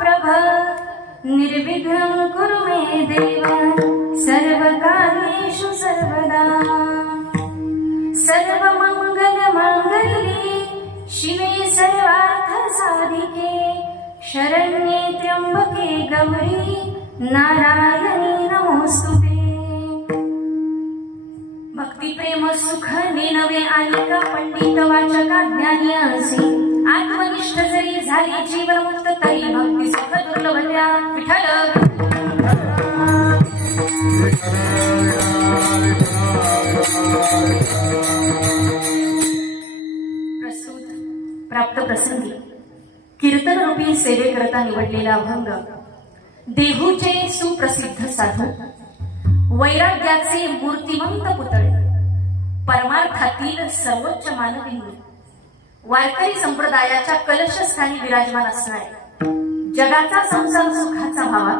प्रभ निर्विघ्नं कुरु मे देव सर्वकार्येषु सर्वदा सर्वमङ्गलमाङ्गल्ये शिवे सर्वार्थसाधिके शरण्ये त्र्यंबके गौरी नारायणी नमोस्तुते। भक्ती प्रेम सुख नेनवे आलिका पंडित वाचका ज्ञानी असे आत्मनिष्ठ जरी झाली जीवनमुक्त तरी भक्ती सुख दुर्लभत्या विठ्ठल प्रसूत प्राप्त प्रसंगी कीर्तन रूपी सेवेकरता निवडलेला अभंग देहूचे सुप्रसिद्ध साधू वैराग्याचे मूर्तिमंत पुतळे परमार्थातील सर्वोच्च मानबिंदू वारकरी संप्रदायाच्या कलशस्थानी विराजमान असणारे जगाचा संसार सुखाचा व्हावा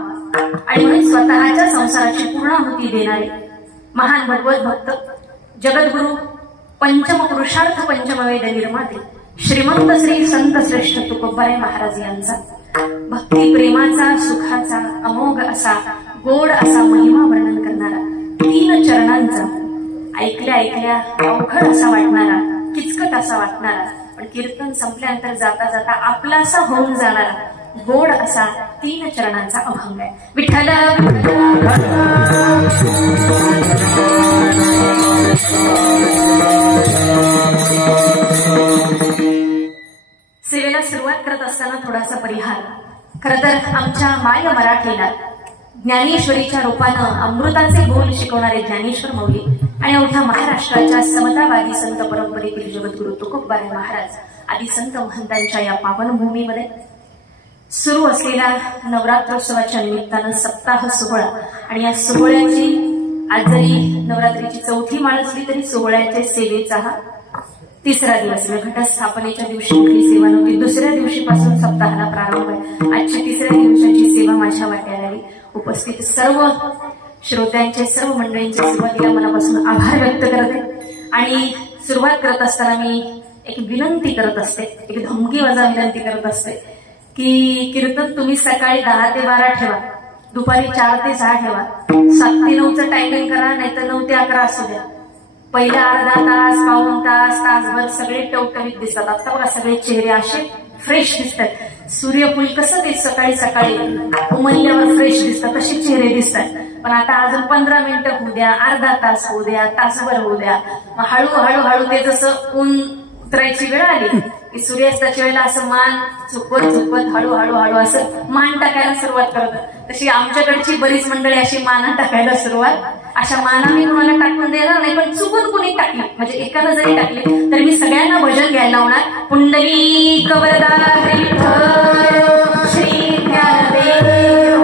आणि म्हणून स्वतःच्या संसाराची पूर्णाहुती देणारे महान भगवत भक्त जगद्गुरु पंचम पुरुषार्थ पंचमवेद निर्माते श्रीमंत श्री संत श्रेष्ठ तुकोबाराय महाराज यांचा भक्ती प्रेमाचा सुखाचा अमोघ असा गोड असा महिमा वर्णन करणारा 3 चरणांचा ऐकल्या ऐकल्या अवघड असा वाटणारा किचकट असा वाटणारा पण कीर्तन संपल्यानंतर जाता जाता आपलासा होऊन जाणारा गोड असा 3 चरणांचा अभंग आहे। विठ्ठल सेवेला सुरुवात करत असताना थोडासा परिहार। खरं तर आमच्या माय मराठीला ज्ञानेश्वरीच्या रूपानं अमृताचे बोल शिकवणारे ज्ञानेश्वर मौली आणि अवघ्या महाराष्ट्राच्या समतावादी संत परंपरेतील जगद्गुरु तुकोबाराय महाराज आदी संत महंतांच्या या पावन भूमीमध्ये सुरू असलेल्या नवरात्रोत्सवाच्या निमित्तानं सप्ताह सोहळा आणि या सोहळ्याची आज जरी नवरात्रीची 4थी माळ असली तरी सोहळ्याच्या सेवेचा हा 3रा दिवस घटस्थापनेच्या दिवशी कुठली सेवा नव्हती। 2ऱ्या दिवशीपासून सप्ताहाला प्रारंभ आहे। आजच्या 3ऱ्या दिवसाची सेवा माझ्या वाट्याला आली। उपस्थित सर्व श्रोत्यांचे सर्व मंडळींचे सुरुवातीला मनापासून आभार व्यक्त करते आणि सुरुवात करत असताना मी एक विनंती करत असते, एक धमकीवजा विनंती करत असते की कीर्तन तुम्ही सकाळी 10 ते 12 ठेवा, दुपारी 4 ते 6 ठेवा, 7 ते 9चं टायमिंग करा, नाहीतर 9 ते 11 असू द्या। पहिला अर्धा तास पाऊण तास तासभर सगळे टवटवीत दिसतात। आता बघा सगळे चेहरे असे फ्रेश दिसतात। सूर्यफूल कसं ते सकाळी सकाळी उमलल्यावर फ्रेश दिसतात तसे चेहरे दिसतात। पण आता अजून 15 मिनिटं होऊ द्या, अर्धा तास होऊ द्या, तासभर होऊ द्या, मग हळूहळू ते जसं ऊन उतरायची वेळ आली की सूर्यास्ताच्या वेळेला असं मान झुकवत झुकवत हळूहळू असं मान टाकायला सुरुवात करतात। तशी आमच्याकडची बरीच मंडळी अशी माना टाकायला सुरुवात, अशा माना मी कोणाला टाकून देणार नाही, पण चुकून कुणी टाकली म्हणजे एकानं जरी टाकली तरी मी सगळ्यांना भजन घ्यायला लावणार। पुंडलिक वरदा श्री ज्ञानदेव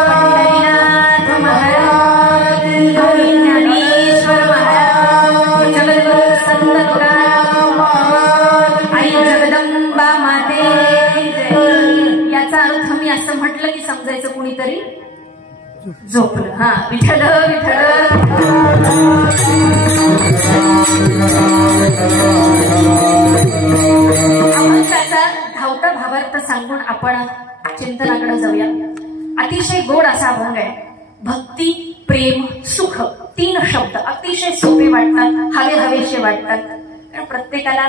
पंढरीनाथ महाराज ज्ञानेश्वर महाराज जगद्गुरु संत तुकाराम आई जगदंबा माते याचा अर्थ मी असं म्हटलं की समजायचं कुणीतरी झोपलं। हा विठ्ठल विठ्ठल अभंगाचा धावता भावार्थ सांगून आपण चिंतनाकडे जाऊया। अतिशय गोड असा अभंग आहे। भक्ती प्रेम सुख 3 शब्द अतिशय सोपे वाटतात, हवेसे वाटतात, कारण प्रत्येकाला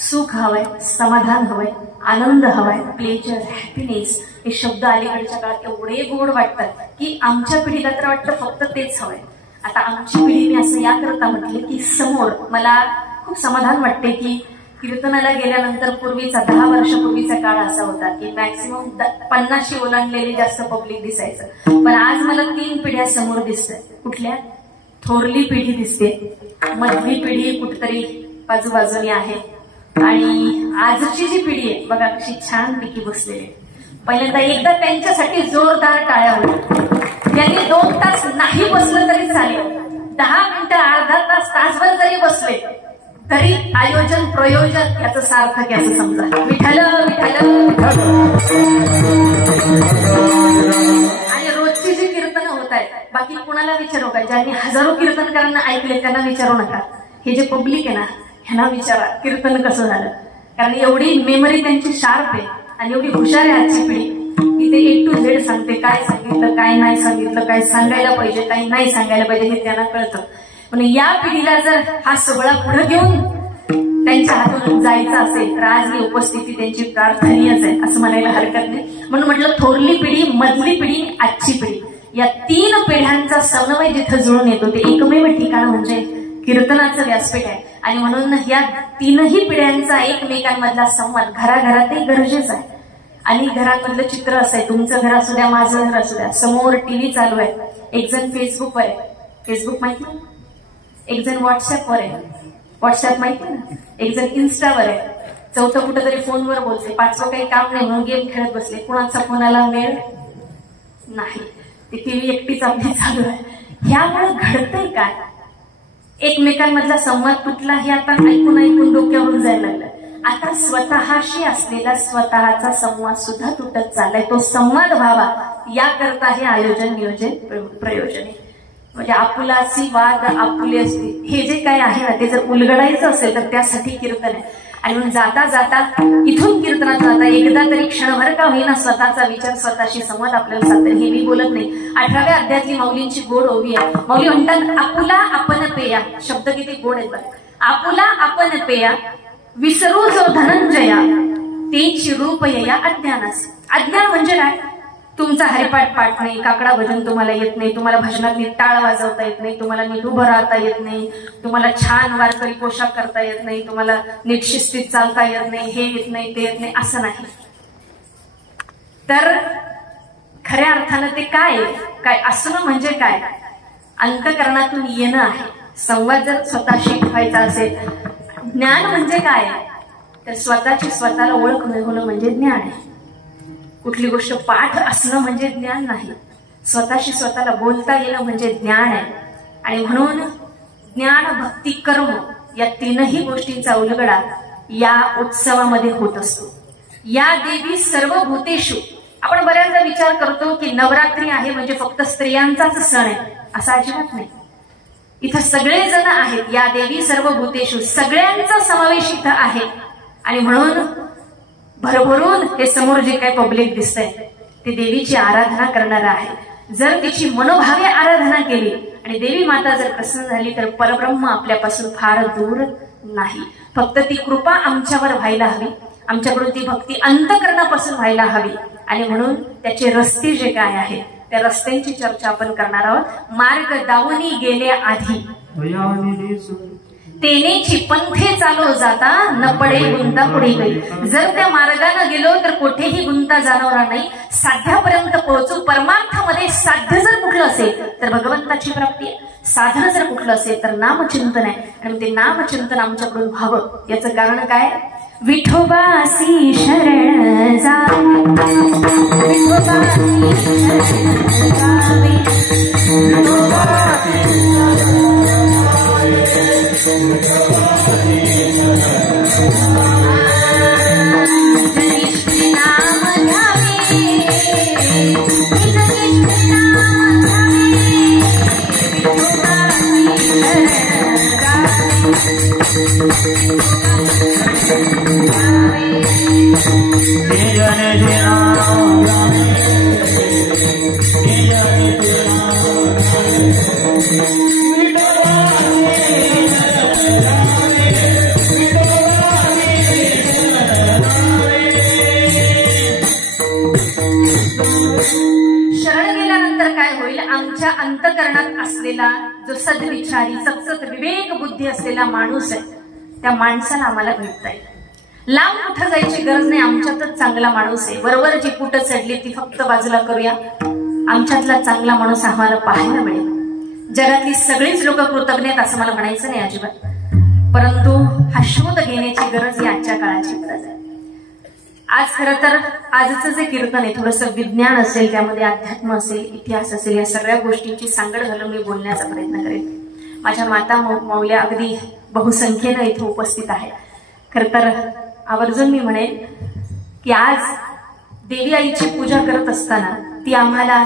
सुख हवंय, समाधान हवंय, आनंद हवाय, प्लेजर, हॅपीनेस हे शब्द अलीकडच्या काळात एवढे गोड वाटतात की आमच्या पिढीला तर वाटतं फक्त तेच हवंय। आता आमची पिढी मी असं याकरता म्हटले की समोर मला खूप समाधान वाटते की कीर्तनाला गेल्यानंतर पूर्वीचा 10 वर्षापूर्वीचा काळ असा होता की मॅक्सिमम 50शी ओलांडलेले जास्त पब्लिक दिसायचं, पण आज मला 3 पिढ्या समोर दिसतात। कुठल्या? थोरली पिढी दिसते, मधली पिढी कुठतरी बाजूबाजूनी आहे आणि आजची जी पिढी आहे बघा कशी छान पैकी बसलेली। पहिल्यांदा एकदा त्यांच्यासाठी जोरदार टाळ्या होत्या। त्यांनी 2 तास नाही बसलं तरी चालेल, 10 मिनिटं अर्धा तास तासभर जरी बसले तरी आयोजन प्रयोजन याचं सार्थक याचं समजा। विठ्ठल विठ्ठल आणि रोजची जी कीर्तन होत आहेत बाकी कुणाला विचारू का? ज्यांनी हजारो कीर्तनकारांना ऐकले त्यांना विचारू नका, हे जे पब्लिक आहे ना ह्यांना विचारा कीर्तन कसं झालं, कारण एवढी मेमरी त्यांची शार्प आहे आणि एवढी हुशार आहे आजची पिढी की ते A to Z सांगते, काय सांगितलं काय नाही सांगितलं, काय सांगायला पाहिजे काय नाही सांगायला पाहिजे हे त्यांना कळतं. म्हणून या पिढीला जर हा सोहळा पुढे घेऊन त्यांच्या हातून जायचं असेल तर आज ही उपस्थिती त्यांची प्रार्थनीयच आहे असं म्हणायला हरकत नाही. म्हणून म्हटलं थोरली पिढी, मधली पिढी, आजची पिढी या 3 पिढ्यांचा समन्वय जिथं जुळून येतो ते एकमेव ठिकाण म्हणजे कीर्तनाचं व्यासपीठ आहे. आणि म्हणून या 3ही पिढ्यांचा एकमेकांमधला संवाद घराघरातही गरजेचा आहे. आणि घरामधलं चित्र असं आहे, तुमचं घर असू द्या माझं घर असू द्या, समोर टीव्ही चालू आहे, एक जण फेसबुकवर आहे, फेसबुक माहिती ना, एक जण व्हॉट्सअपवर आहे, व्हॉट्सअप माहिती ना, एक जण इन्स्टावर आहे, चौथं कुठेतरी फोनवर बोलते, 5वं काही काम नाही म्हणून गेम खेळत बसले, कुणाचा फोनाला वेळ नाही, ती टीव्ही एकटीच आपली चालू आहे. ह्यामुळे घडतंय काय, एकमेकांमधला संवाद तुटला हे आता ऐकून ऐकून डोक्यावरून जायला लागलं. आता स्वतःशी असलेला स्वतःचा संवाद सुद्धा तुटत चाललाय. तो संवाद व्हावा याकरता हे आयोजन नियोजन प्रयोजन आहे. म्हणजे आपुलासी वाद आपुले असते हे जे काय आहे ना ते जर उलगडायचं असेल तर त्यासाठी कीर्तन आहे. आणि म्हणून जाता जाता इथून कीर्तनात जाता एकदा तरी क्षणभर का होईना स्वतःचा विचार स्वतःशी संवाद आपल्याला साधता. हे मी बोलत नाही, 18व्या अध्यायातली माऊलींची गोड ओवी आहे. माऊली म्हणतात आपुला आपण पेया, शब्द किती गोड आहेत बघा. आपुला आपण पेया विसरू जो धनंजया तेची रूप या अज्ञानास. अज्ञान म्हणजे काय, तुमचा हरिपाठ पाठ नाही, काकडा भजन तुम्हाला येत नाही, तुम्हाला भजनात नीट टाळ वाजवता येत नाही, तुम्हाला नीट उभं राहता येत नाही, तुम्हाला छान वारकरी पोशाख करता येत नाही, तुम्हाला नीट शिस्तीत चालता येत नाही, हे येत नाही ते येत नाही असं नाही. तर खऱ्या अर्थानं ते काय असणं म्हणजे काय, अंतःकरणातून येणं आहे. संवाद जर स्वतःशी ठेवायचा असेल, ज्ञान म्हणजे काय तर स्वतःची स्वतःला ओळख मिळवणं म्हणजे ज्ञान आहे. कुठली गोष्ट पाठ असणं म्हणजे ज्ञान नाही, स्वतःशी स्वतःला बोलता येणं म्हणजे ज्ञान आहे. आणि म्हणून ज्ञान भक्ती कर्म या 3ही गोष्टींचा उलगडा या उत्सवामध्ये होत असतो. या देवी सर्व भूतेषु. आपण बऱ्याचदा विचार करतो की नवरात्री आहे म्हणजे फक्त स्त्रियांचाच सण आहे, असं अजिबात नाही. इथं सगळेजण आहेत, या देवी सर्व भूतेषु, सगळ्यांचा समावेश इथं आहे. आणि म्हणून भरभरून हे समोर जे काही पब्लिक दिसतंय ते देवीची आराधना करणार आहे. जर तिची मनोभावे आराधना केली आणि देवी माता जर प्रसन्न झाली तर परब्रह्म आपल्यापासून फार दूर नाही. फक्त ती कृपा आमच्यावर व्हायला हवी, आमच्याकडून ती भक्ती अंतःकरणापासून व्हायला हवी. आणि म्हणून त्याचे रस्ते जे काय आहेत त्या रस्त्यांची चर्चा आपण करणार आहोत. मार्ग दावणी गेले आधी तेनेची पंथे चालू जाता न पडे गुंता पुढे गई. जर त्या मार्गाने गेलो तर कुठेही गुंता जाणवणार नाही, साध्यापर्यंत पोहोचू. परमार्थामध्ये साध्य जर कुठलं असेल तर भगवंताची प्राप्ती आहे, साधन जर कुठलं असेल तर नामचिंतन आहे. आणि ते नामचिंतन आमच्याकडून व्हावं याचं कारण काय, विठोबासी शरण जावे, विठोबासी शरण जावे, आमच्या अंतःकरणात असलेला जो सद्विचारी सतसत विवेक बुद्धी असलेला माणूस आहे त्या माणसाला आम्हाला भेटता येईल. लांब कुठं जायची गरज नाही, आमच्यातच चांगला माणूस आहे. बरोबर जी कुठं चढली ती फक्त बाजूला करूया, आमच्यातला चांगला माणूस आम्हाला पाहायला मिळेल. जगातली सगळीच लोक कृतज्ञ आहेत असं मला म्हणायचं नाही अजिबात, परंतु हा शोध घेण्याची गरज ही आजच्या काळाची गरज आहे. आज खरं तर आजचं जे कीर्तन आहे थोडंसं विज्ञान असेल, त्यामध्ये अध्यात्म असेल, इतिहास असेल, या सगळ्या गोष्टींची सांगड घालून मी बोलण्याचा प्रयत्न करेन. माझ्या माता माऊल्या अगदी बहुसंख्येनं इथे उपस्थित आहे. खरं तर आवर्जून मी म्हणेन की आज देवी आईची पूजा करत असताना ती आम्हाला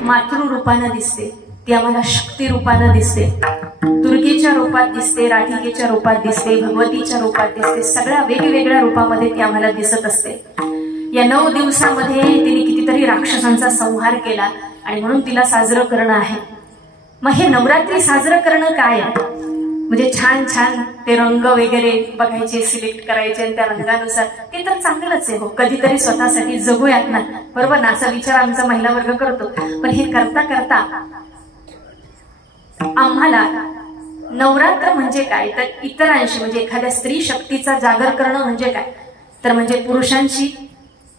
मातृरूपानं दिसते, ती आम्हाला शक्ती रूपानं दिसते, दुर्गेच्या रूपात दिसते, राधिकेच्या रूपात दिसते, भगवतीच्या रूपात दिसते, सगळ्या वेगवेगळ्या रूपामध्ये ती आम्हाला दिसत असते. या 9 दिवसामध्ये तिने कितीतरी राक्षसांचा संहार केला आणि म्हणून तिला साजरं करणं आहे. मग हे नवरात्री साजरं करणं काय आहे? म्हणजे छान छान ते रंग वगैरे बघायचे, सिलेक्ट करायचे आणि त्या रंगानुसार ते तर चांगलंच आहे हो. कधीतरी स्वतःसाठी जगूयात ना, बरोबर ना? असा विचार आमचा महिला वर्ग करतो. पण हे करता करता आम्हाला नवरात्र म्हणजे काय तर इतरांशी म्हणजे एखाद्या स्त्री शक्तीचा जागर करणं म्हणजे काय तर म्हणजे पुरुषांशी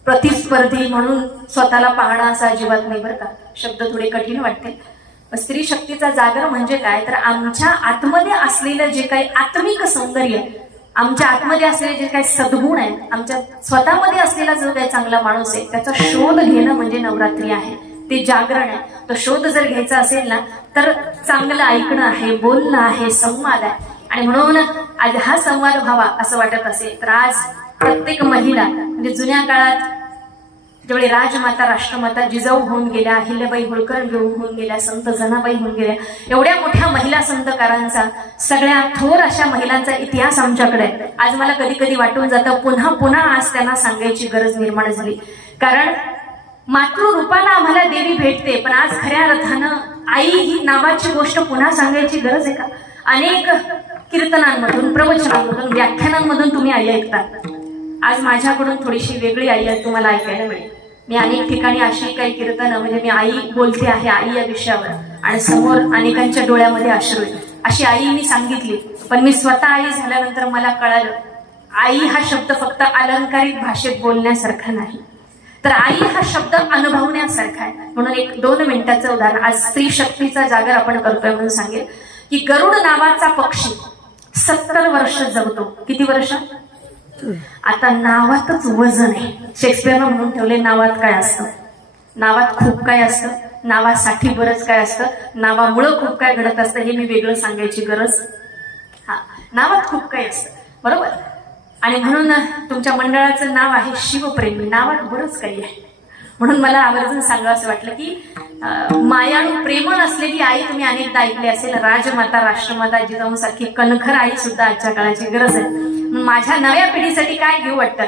प्रतिस्पर्धी म्हणून स्वतःला पाहणं असं अजिबात नाही बरं का. शब्द थोडे कठीण वाटते. स्त्री शक्तीचा जागर म्हणजे काय तर आमच्या आतमध्ये असलेलं जे काही आत्मिक सौंदर्य, आमच्या आतमध्ये असलेले जे काही सद्गुण आहेत, आमच्या स्वतःमध्ये असलेला जो काही चांगला माणूस आहे त्याचा शोध घेणं म्हणजे नवरात्री आहे. ते जागरण आहे. तो शोध जर घ्यायचा असेल ना तर चांगलं ऐकणं आहे, बोलणं आहे, संवाद आहे. आणि म्हणून आज हा संवाद व्हावा असं वाटत असेल तर आज प्रत्येक महिला म्हणजे जुन्या काळात ज्यावेळी राजमाता राष्ट्रमाता जिजाऊ होऊन गेल्या, अहिल्याबाई होळकर होऊन गेल्या, संत जनाबाई होऊन गेल्या, एवढ्या मोठ्या महिला संतकारांचा, सगळ्या थोर अशा महिलांचा इतिहास आमच्याकडे आज मला कधी कधी वाटून जातं पुन्हा पुन्हा आज त्यांना सांगायची गरज निर्माण झाली. कारण मातृरूपाला आम्हाला देवी भेटते, पण आज खऱ्या अर्थानं आई ही नावाची गोष्ट पुन्हा सांगायची गरज आहे का? अनेक कीर्तनांमधून, प्रवचनांमधून, व्याख्यानांमधून तुम्ही आई ऐकता. आज माझ्याकडून थोडीशी वेगळी आई तुम्हाला ऐकायला मिळेल. मी अनेक ठिकाणी अशी काही कीर्तनं म्हणजे मी आई बोलते आहे आई या विषयावर आणि समोर अनेकांच्या डोळ्यामध्ये अश्रू आहे. अशी आई मी सांगितली, पण मी स्वतः आई झाल्यानंतर मला कळालं आई हा शब्द फक्त अलंकारिक भाषेत बोलण्यासारखा नाही, तर आई हा शब्द अनुभवण्यासारखा आहे. म्हणून 1-2 मिनिटाचं उदाहरण आज स्त्री शक्तीचा जागर आपण करतोय म्हणून सांगेल की गरुड नावाचा पक्षी 70 वर्ष जगतो. किती वर्ष? आता नावातच वजन आहे. शेक्सपियरनं म्हणून ठेवले नावात काय असतं, नावात खूप काय असतं, नावासाठी बरंच काय असतं, नावामुळं खूप काय घडत असतं. हे मी वेगळं सांगायची गरज. नावात खूप काय असतं बरोबर. आणि म्हणून तुमच्या मंडळाचं नाव आहे शिवप्रेमी. नावात बरंच काही आहे. म्हणून मला आवर्जून सांगावं असं वाटलं की मायाळू प्रेमळ असलेली आई तुम्ही अनेकदा ऐकले असेल. राजमाता राष्ट्रमाता जिजाऊंसारखी कणखर आई सुद्धा आजच्या काळाची गरज आहे. माझ्या नव्या पिढीसाठी काय घेऊ वाटतं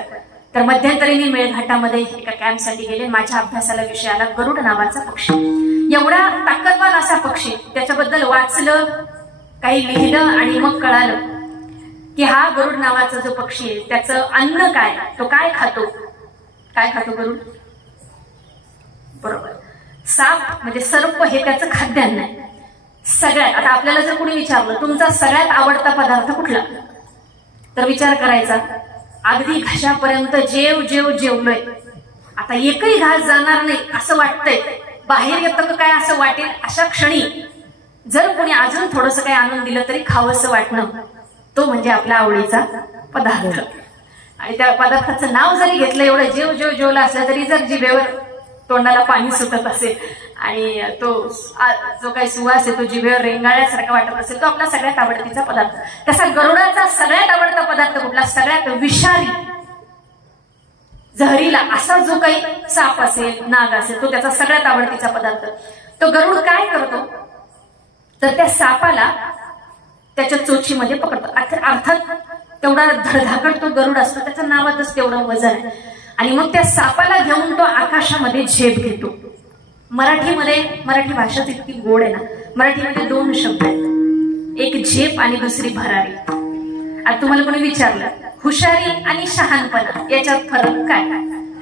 तर मध्यंतरी मी मेळघाटामध्ये एका कॅम्पसाठी गेले. माझ्या अभ्यासाला विषय आला गरुड नावाचा पक्षी. एवढा ताकदवान असा पक्षी, त्याच्याबद्दल वाचलं, काही लिहिलं आणि मग कळालं की हा गरुड नावाचा जो पक्षी आहे त्याचं अन्न काय, तो काय खातो. काय खातो गरुड? बरोबर, साप म्हणजे सर्प हे त्याचं खाद्यान्न आहे. सगळ्यात आता आपल्याला जर कोणी विचारलं तुमचा सगळ्यात आवडता पदार्थ कुठला तर विचार करायचा अगदी घशापर्यंत जेव जेव जेवलोय, आता एकही घास जाणार नाही असं वाटतंय, बाहेर येतं का काय असं वाटेल अशा क्षणी जर कोणी अजून थोडंसं काही आणून दिलं तरी खावंसं वाटणं, तो म्हणजे आपला आवडीचा पदार्थ. आणि त्या पदार्थाचं नाव जरी घेतलं, एवढं जेव जेव जेवलं असलं तरी जर जिभेवर तोंडाला पाणी सुटत असेल आणि तो जो काही सुवास आहे तो जिभेवर रेंगाळल्यासारखा वाटत असेल, तो आपला सगळ्यात आवडतीचा पदार्थ. तसा गरुडाचा सगळ्यात आवडता पदार्थ कुठला? सगळ्यात विषारी जहरीला असा जो काही साप असेल, नाग असेल, तो त्याचा सगळ्यात आवडतीचा पदार्थ. तो गरुड काय करतो तर त्या सापाला त्याच्या चोचीमध्ये पकडतो. अर्थात तेवढा धडधाकट तो गरुड असतो, त्याच्या नावातच तेवढं वजन आहे. आणि मग त्या सापाला घेऊन तो आकाशामध्ये झेप घेतो. मराठी भाषा इतकी गोड आहे ना, मराठीमध्ये 2 शब्द आहेत, एक झेप आणि दुसरी भरारी. आता तुम्हाला कोणी विचारलं हुशारी आणि शहाणपणा याच्यात फरक काय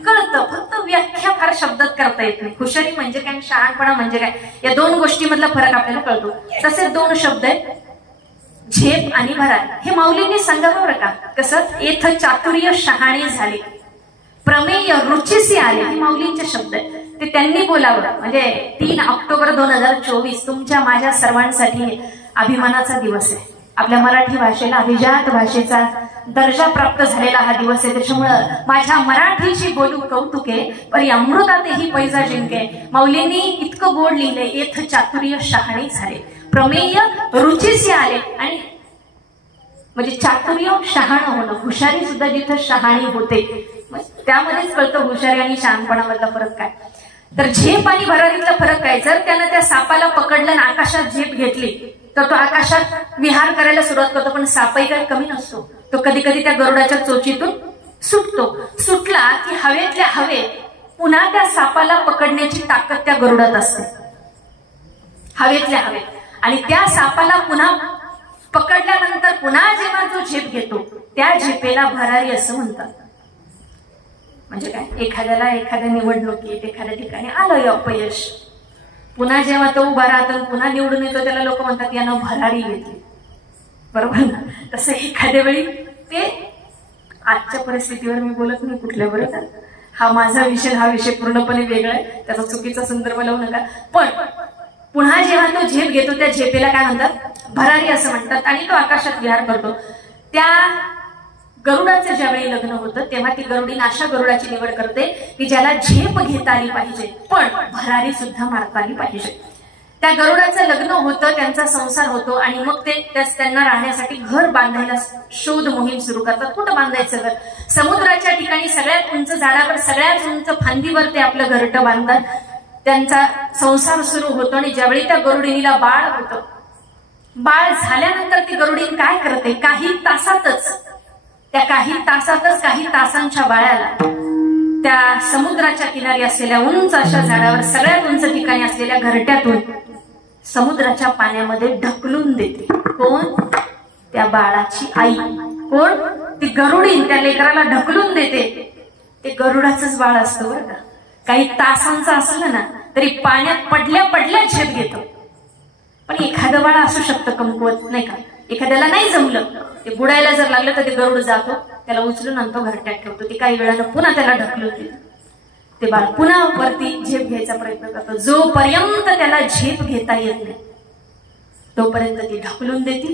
कळतं, फक्त व्याख्या फार शब्दात करता येत नाही. हुशारी म्हणजे काय, शहाणपणा म्हणजे काय, या 2 गोष्टीमधला फरक आपल्याला कळतो. तसे 2 शब्द आहेत झेप आणि भरारी. हे माऊलींनी सांगावं बरं का. कसं? येथ चातुर्य शहाणे झाले, प्रमेय रुचीसी आले. हे माऊलींचे शब्द आहेत, ते त्यांनी बोलावं. म्हणजे 3 ऑक्टोबर 2024 तुमच्या माझ्या सर्वांसाठी अभिमानाचा दिवस आहे. आपल्या मराठी भाषेला अभिजात भाषेचा दर्जा प्राप्त झालेला हा दिवस आहे. त्याच्यामुळं माझ्या मराठीची बोलू कौतुके परी अमृतातेही पैजा जिंके. माऊलींनी इतकं गोड लिहिलंय, येथ चातुर्य शहाणे झाले, प्रमेय रुचीसी आले. आणि म्हणजे चातुर्य शहाण होणं, हुशारी सुद्धा जिथं शहाणी होते त्यामध्येच कळतं हुशारी आणि शहाणपणामधला फरक काय. तर झेप आणि भरारीतला फरक काय? जर त्यानं त्या सापाला पकडलं आणि आकाशात झेप घेतली तर तो आकाशात विहार करायला सुरुवात करतो, पण सापही काही कमी नसतो. तो कधी कधी त्या गरुडाच्या चोचीतून सुटतो. सुटला की हवेतल्या हवेत पुन्हा त्या सापाला पकडण्याची ताकद त्या गरुडात असते, हवेतल्या हवेत. आणि त्या सापाला पुन्हा पकडल्यानंतर पुन्हा जेव्हा जो झेप घेतो त्या झेपेला भरारी असं म्हणतात. म्हणजे काय, एखाद्याला एखाद्या निवडणुकीत एखाद्या ठिकाणी आलं अपयश, पुन्हा जेव्हा तो उभा राहतो पुन्हा निवडून येतो त्याला लोक म्हणतात यानं भरारी घेतली, बरोबर ना. तसं एखाद्या वेळी ते, आजच्या परिस्थितीवर मी बोलत नाही कुठल्या, बरोबर. हा माझा विषय, हा विषय पूर्णपणे वेगळा आहे, त्याचा चुकीचा संदर्भ लावू नका. पण पुन्हा जेव्हा तो झेप घेतो त्या झेपेला काय म्हणतात, भरारी असं म्हणतात. आणि तो आकाशात विहार करतो. त्या गरुडाचं ज्यावेळी लग्न होतं तेव्हा ती गरुडीन अशा गरुडाची निवड करते की ज्याला झेप घेता आली पाहिजे पण भरारी सुद्धा मारता आली पाहिजे. त्या गरुडाचं लग्न होतं, त्यांचा संसार होतो आणि मग ते त्यांना राहण्यासाठी घर बांधायला शोध मोहीम सुरू करतात. कुठं बांधायचं घर? समुद्राच्या ठिकाणी सगळ्यात उंच झाडावर, सगळ्यात उंच फांदीवर ते आपलं घरटं बांधतात. त्यांचा संसार सुरू होतो. आणि ज्यावेळी त्या गरुडिनीला बाळ होतं, बाळ झाल्यानंतर ती गरुडीन काय करते, काही तासांच्या बाळाला त्या समुद्राच्या किनारी असलेल्या उंच अशा झाडावर, सगळ्यात उंच ठिकाणी असलेल्या घरट्यातून समुद्राच्या पाण्यामध्ये ढकलून देते. कोण? त्या बाळाची आई. कोण? ती गरुडीन त्या लेकराला ढकलून देते. ते गरुडाचंच बाळ असतं बरं का. काही तासांचं असलं ना तरी पाण्यात पडल्या पडल्या झेप घेतो. पण एखादं बाळ असू शकतं कमकुवत, नाही का, एखाद्याला नाही जमलं, ते बुडायला जर लागलं तर ते गरुड जातो, त्याला उचलून आणतो, घरट्यात ठेवतो. ते काही वेळानं पुन्हा त्याला ढकलून देतो. ते बाळ पुन्हा वरती झेप घ्यायचा प्रयत्न करतो. जोपर्यंत त्याला झेप घेता येत नाही तोपर्यंत ती ढकलून देते,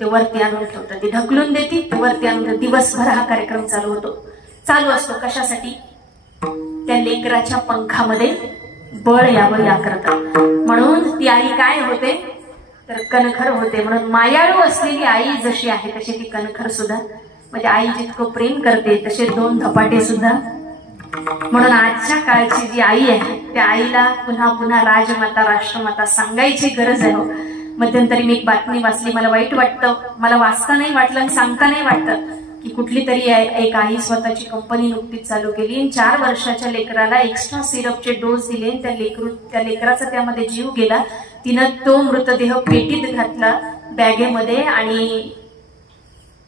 ते वरती आणून ठेवतं. ती ढकलून देते, ते वरती आणून. दिवसभर हा कार्यक्रम चालू असतो. कशासाठी? त्या लेकराच्या पंखामध्ये बळ यावं याकरता. म्हणून ती आई काय होते तर कणखर होते. म्हणून मायाळू असलेली आई जशी आहे तशी ती कणखर सुद्धा. म्हणजे आई जितकं प्रेम करते तसे दोन धपाटे सुद्धा. म्हणून आजच्या काळची जी आई आहे त्या आईला पुन्हा पुन्हा राजमाता, राष्ट्रमाता सांगायची गरज आहे. मध्यंतरी मी एक बातमी वाचली, मला वाईट वाटतं, मला वाचता नाही वाटलं आणि सांगता नाही वाटतं की कुठली तरी एक आई स्वतःची कंपनी नुकतीच चालू केली. 4 वर्षाच्या लेकराला एक्स्ट्रा सिरपचे डोस दिले. त्या लेकराचा त्यामध्ये जीव गेला. तिनं तो मृतदेह पेटीत घातला बॅगेमध्ये आणि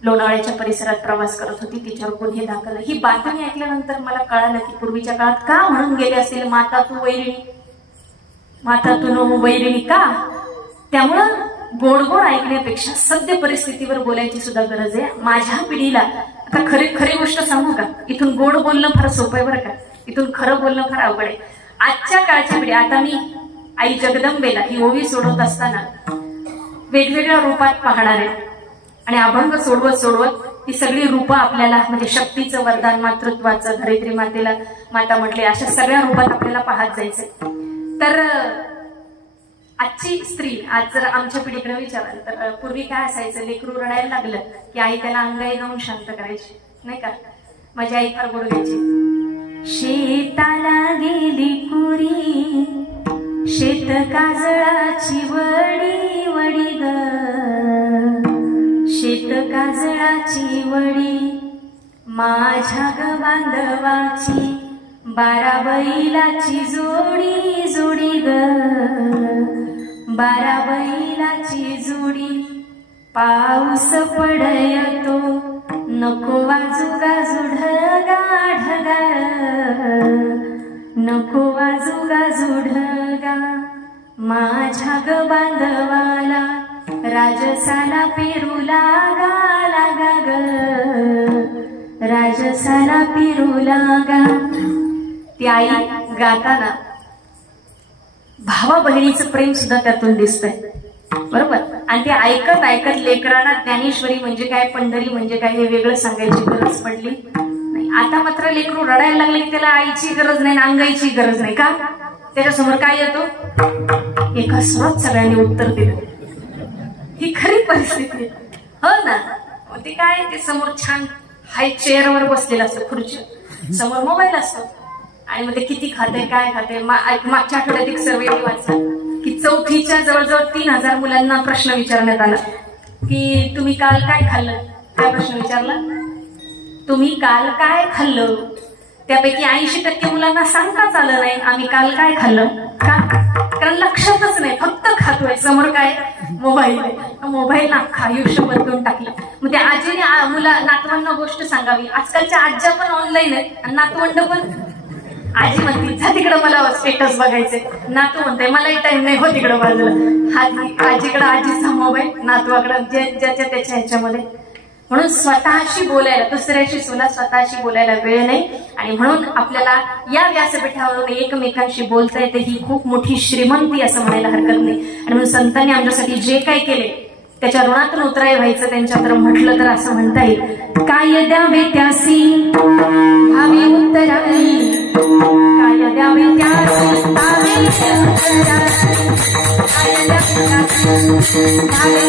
लोणावळ्याच्या परिसरात प्रवास करत होती. तिच्यावर गुन्हे दाखल. ही बातमी ऐकल्यानंतर मला कळालं की पूर्वीच्या काळात का म्हणून गेले असेल, माता तू वैरिणी, माता तू नो वैरिणी का. त्यामुळं गोड गोड ऐकण्यापेक्षा सद्य परिस्थितीवर बोलायची सुद्धा गरज आहे. माझ्या पिढीला आता खरी गोष्ट सांगू का, इथून गोड बोलणं फार सोपं आहे बरं का, इथून खरं बोलणं फार अवघड आहे. आजच्या काळची पिढी, आता मी आई जगदंबेला ही ओवी सोडवत असताना वेगवेगळ्या रूपात पाहणार आहे आणि अभंग सोडवत ती सगळी रूपं आपल्याला, म्हणजे शक्तीचं वरदान, मातृत्वाचं, धरित्री मातेला माता म्हटले, अशा सगळ्या रूपात आपल्याला पाहत जायचंय. तर आजची स्त्री, आज जर आमच्या पिढीकडे विचाराल तर पूर्वी काय असायचं, लेकरू रडायला लागलं की आई त्याला अंगाई जाऊन शांत करायची, नाही का. माझी आई फार गोड घ्यायची. शेताला गेली पुरी, शेत काजळाची वडी वडी ग, शेत काजळाची वडी, माझ्या ग बांधवाची, 12 बैलाची जोडी जोडी ग, 12 बैलाची जोडी. पाऊस पडतो नको वाजू गाजू ढगा ढगा, नको वाजू गाजू ढगा, माझ्या ग बांधवाला राजसाला पेरू लागा लागा ग, राजसाला पेरू लागा. ती आई गाताना भावा बहिणीचं प्रेम सुद्धा त्यातून दिसतंय, बरोबर. आणि ते ऐकत ऐकत लेकरांना ज्ञानेश्वरी म्हणजे काय, पंढरी म्हणजे काय हे वेगळं सांगायची गरज पडली नाही. आता मात्र लेकरू रडायला लागले की त्याला आईची गरज नाही, अंगाईची गरज नाही का. त्याच्यासमोर काय येतो, एका स्वरात सगळ्यांनी उत्तर दिलं. ही खरी परिस्थिती आहे, हो ना. ते काय, ते समोर छान हाय चेअरवर बसलेला असतो, खुर्ची समोर मोबाईल असतो आणि मग ते किती खाते काय खाते. मागच्या आठवड्यात एक सर्वे वाचला की 4थीच्या जवळजवळ 3000 मुलांना प्रश्न विचारण्यात आला की तुम्ही काल काय खाल्लं. काय प्रश्न विचारला, तुम्ही काल काय खाल्लं? त्यापैकी 80% मुलांना सांगताच आलं नाही आम्ही काल काय खाल्लं. का? कारण लक्षातच नाही, फक्त खातोय. समोर काय? मोबाईल. मोबाईल अख्खं आयुष्य बदलून टाकलं. मग त्या आजीने नातवांना गोष्ट सांगावी. आजकालच्या आज्या पण ऑनलाईन आहेत आणि नातवंड पण. आजी म्हणते जा तिकडं, मला स्टेटस बघायचे. नातू म्हणते मलाही टाइम नाही, हो तिकडं बाजूला. आजीकडे आजीचा मोबाईल, नातवाकडं ज्याच्या त्याच्या ह्याच्यामध्ये. म्हणून स्वतःशी बोलायला, दुसऱ्याशी स्वतःशी बोलायला वेळ नाही. आणि म्हणून आपल्याला या व्यासपीठावरून एकमेकांशी बोलता येते, ही खूप मोठी श्रीमंती असं म्हणायला हरकत नाही. आणि म्हणून संतांनी आमच्यासाठी जे काही केले त्याच्या ऋणातून उतराय व्हायचं त्यांच्या तर म्हटलं तर असं म्हणता येईल, काय द्यावे त्यासी भावे उत्तराई, काय द्यावे त्यासी भावे उत्तराई, काय द्यावे त्यासी भावे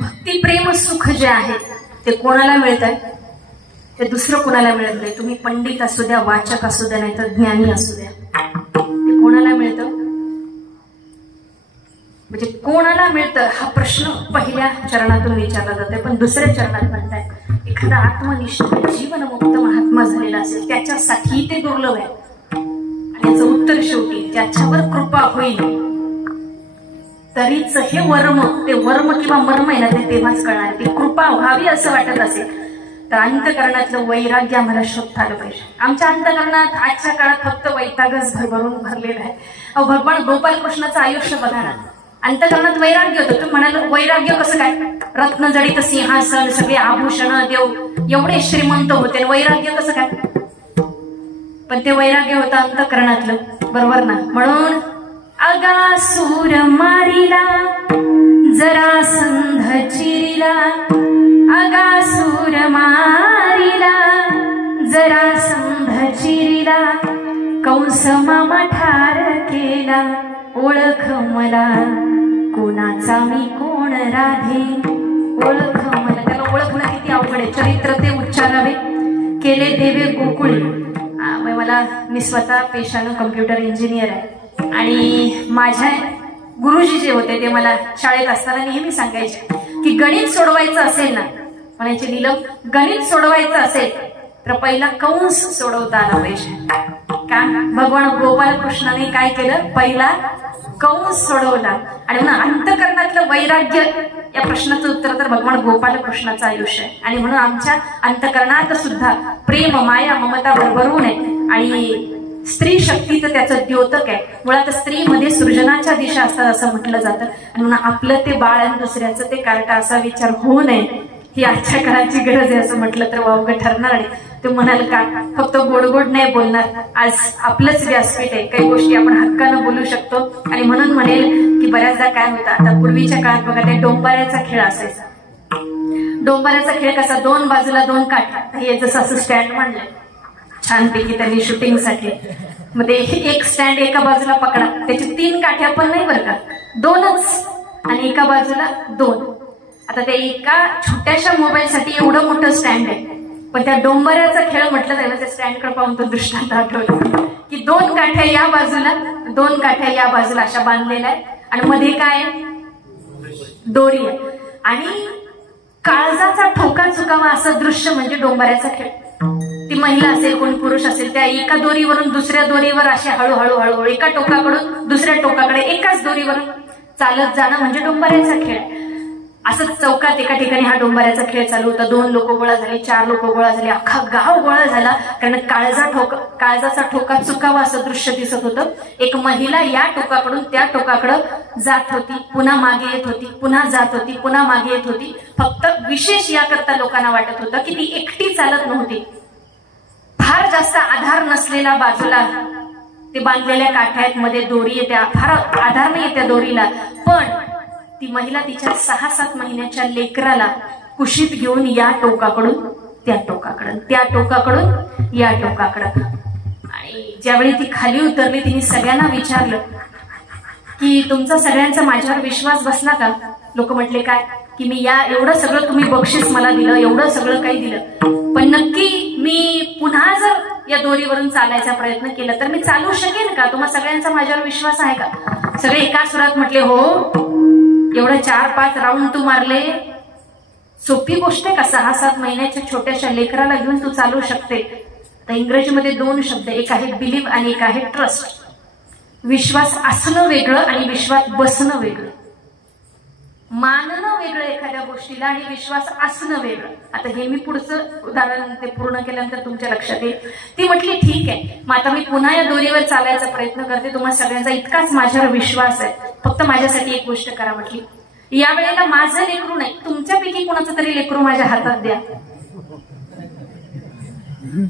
भक्ती प्रेम सुख जे आहे ते कोणाला मिळतंय? ते दुसरं कोणाला मिळत नाही. तुम्ही पंडित असू द्या, वाचक असू द्या, नाही तर ज्ञानी असू द्या, ते कोणाला मिळतं? म्हणजे कोणाला मिळतं हा प्रश्न पहिल्या चरणातून विचारला जातोय. पण दुसऱ्या चरणात म्हणताय एखादा आत्मनिष्ठ जीवनमुक्त महात्मा झालेला असेल त्याच्यासाठी ते दुर्लभ आहे. आणि याचं उत्तर शेवटी ज्याच्यावर कृपा होईल तरीच हे वर्म, ते वर्म किंवा मर्म आहे ना, ते तेव्हाच कळणार. ती कृपा व्हावी असं वाटत असेल तर अंतकरणातलं वैराग्य आम्हाला शोधता आलं पाहिजे. आमच्या अंतकरणात आजच्या काळात फक्त वैतागच भरभरून भरलेलं आहे. भगवान गोपालकृष्णाचं आयुष्य बघा ना, अंतकरणात वैराग्य होतं. तुम्ही म्हणाल वैराग्य कसं काय? रत्नजडित सिंहासन, सगळे आभूषण, देव एवढे श्रीमंत होते, वैराग्य कसं काय? पण ते वैराग्य होतं अंतकरणातलं, बरोबर ना? म्हणून अगासूर मारिला जरासंध चिरिला, अगासूर मारिला जरासंध चिरिला, कंस मामा ठार केला, ओळख मला कोणाचा मी कोण राधे, ओळख मला. त्याला ओळखणं किती अवघड आहे. चरित्र ते उच्चारावे केले देवे गोकुळे. मी स्वतः पेशानं कम्प्युटर इंजिनियर आहे आणि माझ्या गुरुजी जे होते ते मला शाळेत असताना नेहमी सांगायचे की गणित सोडवायचं असेल ना, म्हणायचे नीलम गणित सोडवायचं असेल तर पहिला कंस सोडवता आला पाहिजे. का? भगवान गोपालकृष्णाने काय केलं? पहिला कंस सोडवला. आणि म्हणून अंतकरणातलं वैराग्य या प्रश्नाचं उत्तर तर भगवान गोपालकृष्णाचं आयुष्य आहे. आणि म्हणून आमच्या अंतकरणात सुद्धा प्रेम, माया, ममता भरभरून आहे. आणि स्त्री शक्तीचं त्याचं द्योतक आहे. मुळात स्त्रीमध्ये सृजनाच्या दिशा असतात असं म्हटलं जातं. आणि म्हणून आपलं ते बाळ आणि दुसऱ्याचं ते कार्ट असा विचार होऊ नये ही आजच्या काळाची गरज आहे असं म्हटलं तर वावगं ठरणार नाही. ते म्हणाल का फक्त गोड गोड नाही बोलणार, आज आपलंच व्यासपीठ आहे, काही गोष्टी आपण हक्कानं बोलू शकतो. आणि म्हणून म्हणेल की बऱ्याचदा काय होतं, आता पूर्वीच्या काळात बघा ते डोंबाऱ्याचा खेळ असायचा. डोंबाऱ्याचा खेळ कसा? दोन बाजूला दोन काठ्या, हे जसं असं स्टँड म्हणलंय छानपैकी त्यांनी शूटिंगसाठी. मग ते एक स्टँड एका बाजूला पकडा, त्याची 3 काठ्या पण नाही बरं का, 2च, आणि एका बाजूला 2. आता त्या एका छोट्याशा मोबाईलसाठी एवढं मोठं स्टँड आहे. पण त्या डोंबऱ्याचा खेळ म्हटलं त्याला त्या स्टँडकडे पाहून तो दृष्टांत आठवला की 2 काठ्या या बाजूला 2 काठ्या या बाजूला अशा बांधलेल्या आहेत आणि मध्ये काय दोरी आहे आणि काळजाचा ठोका चुकावा असं दृश्य म्हणजे डोंबऱ्याचा खेळ. ती महिला असेल कोण पुरुष असेल त्या एका दोरीवरून दुसऱ्या दोरीवर असे हळूहळू हळूहळू एका टोकाकडून दुसऱ्या टोकाकडे एकाच दोरीवरून चालत जाणं म्हणजे डोंबऱ्याचा खेळ. असंच चौकात एका ठिकाणी हा डोंबऱ्याचा खेळ चालू होता. 2 लोक गोळा झाले, 4 लोक गोळा झाले, अख्खा गाव गोळा झाला कारण काळजाचा ठोका चुकावा असं दृश्य दिसत होतं. एक महिला या टोकाकडून त्या टोकाकडं जात होती, पुन्हा मागे येत होती, पुन्हा जात होती, पुन्हा मागे येत होती. फक्त विशेष याकरता लोकांना वाटत होतं की ती एकटी चालत नव्हती. फार जास्त आधार नसलेला बाजूला ते बांधलेल्या काठ्यात मध्ये दोरी येत्या, फार आधार नाही त्या दोरीला, पण ती महिला तिच्या 6-7 महिन्याच्या लेकराला कुशीत घेऊन या टोकाकडून त्या टोकाकडं, त्या टोकाकडून या टोकाकडं. आणि ज्यावेळी ती खाली उतरली तिने सगळ्यांना विचारलं की तुमचा सगळ्यांचा माझ्यावर विश्वास बसला का? लोक म्हटले काय की मी या एवढं सगळं तुम्ही बक्षीस मला दिलं, एवढं सगळं काही दिलं, पण नक्की मी पुन्हा जर या दोरीवरून चालायचा प्रयत्न केला तर मी चालू शकेन का? तुम्हा सगळ्यांचा माझ्यावर विश्वास आहे का? सगळे एका सुरात म्हटले हो. एवढं 4-5 राऊंड तू मारले, सोपी गोष्ट आहे का? 6-7 महिन्याच्या छोट्याशा लेकराला घेऊन तू चालू शकते. तर इंग्रजीमध्ये 2 शब्द, एक आहे बिलीव्ह आणि एक आहे ट्रस्ट. विश्वास असणं वेगळं आणि विश्वास बसणं वेगळं. मानणं वेगळं एखाद्या गोष्टीला आणि विश्वास असणं वेगळं. आता हे मी पुढचं उदाहरण ते पूर्ण केल्यानंतर तुमच्या लक्षात येईल. ती म्हटली ठीक आहे, मग आता मी पुन्हा या दोरीवर चालायचा प्रयत्न करते, तुम्हाला सगळ्यांचा इतकाच माझ्यावर विश्वास आहे, फक्त माझ्यासाठी एक गोष्ट करा. म्हटली या वेळेला माझं लेकरू नाही, तुमच्यापैकी कोणाचं तरी लेकरू माझ्या हातात द्या.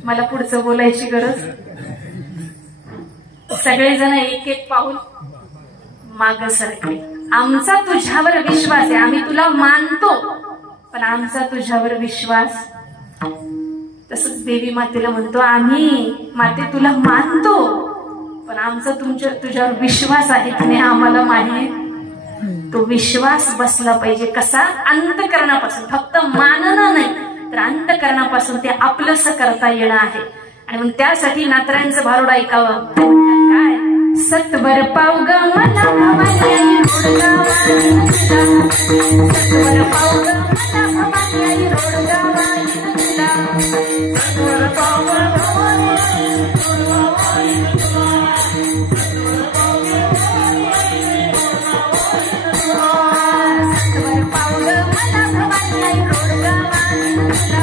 मला पुढचं बोलायची गरज. सगळेजण एक एक पाऊल माग सरकले. आमचा तुझ्यावर विश्वास आहे, आम्ही तुला मानतो, पण आमचा तुझ्यावर विश्वास. तसंच देवी मातेला म्हणतो आम्ही माते तुला मानतो, पण आमचा तुझ्यावर विश्वास आहे की नाही आम्हाला माहिती. तो विश्वास बसला पाहिजे. कसा? अंतःकरणापासून. फक्त मानणं नाही तर अंतःकरणापासून ते आपलंसं करता येणं आहे. आणि मग त्यासाठी नातरांचं भारुड ऐकावं. काय? सत्वर पाव ग मला भवानी आई रोडगावानी तुला, सत्वर पाव ग मला भवानी आई रोडगावानी तुला, सत्वर पाव ग भवानी आई रोडगावानी तुला, सत्वर पाव ग भवानी आई रोडगावानी तुला,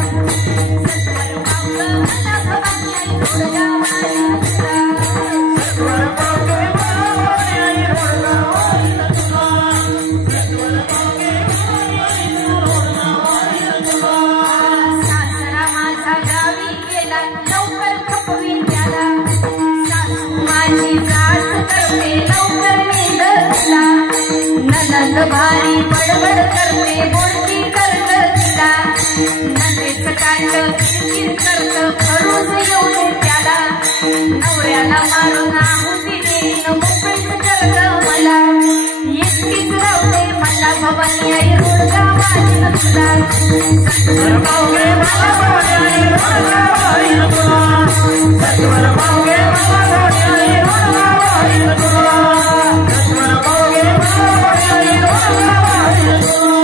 सत्वर पाव ग मला भवानी आई रोडगावानी तुला, सत्वर पाव ग मला भवानी आई रोडगावानी तुला, सत्वर पाव ग सासरा माझा गावी गेला लवकर खपवीन त्याला, सासू माझी जाच करते लवकर निघला, ननंद भारी बडबड करते बोलती कर तिला, नंदेच काट किरकिर करत खरूच येऊ त्याला, नवऱ्याला मारून आहुती देईन मोकळीच कर मला, एकटीच राहते मला भवानी आई रोडगावानी तुला, सत्वर पाव गे मला भवानी आई रोडगावानी तुला, सत्वर पाव गे मला भवानी आई रोडगावानी तुला, सत्वर पाव गे मला भवानी आई रोडगावानी तुला.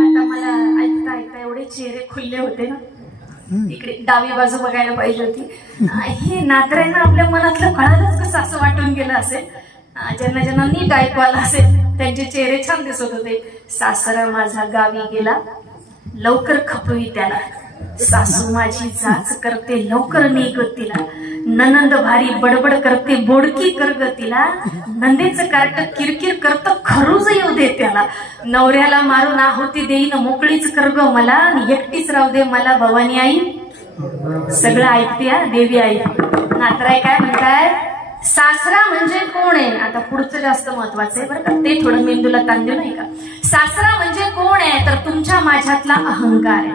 आता मला ऐकता ऐकता एवढे चेहरे खुलले होते ना, इकडे डावी बाजू बघायला पाहिजे होती. हे नातऱ्यांना आपल्या मनातलं कळालंच कसं असं वाटून गेलं असेल. ज्यांना ज्यांना नीट ऐकू आलं असेल त्यांचे चेहरे छान दिसत होते. सासरा माझा गावी गेला लवकर खपवी त्याला, सासू माझी जाच करते लवकर निघ तिला, ननंद भारी बडबड करते बोडकी कर तिला, नंदेचं कार्ट किरकिर करत खरूच येऊ दे त्याला, नवऱ्याला मारून आहुती देईन मोकळीच कर ग मला, एकटीच राहू दे मला भवानी आई. सगळं ऐकते देवी आई. नातराय काय म्हणताय? सासरा म्हणजे कोण आहे? आता पुढचं जास्त महत्वाचं आहे बरं का, ते थोडं मेंदूला ताण देऊ नाही का. सासरा म्हणजे कोण आहे? तर तुमच्या माझ्यातला अहंकार आहे.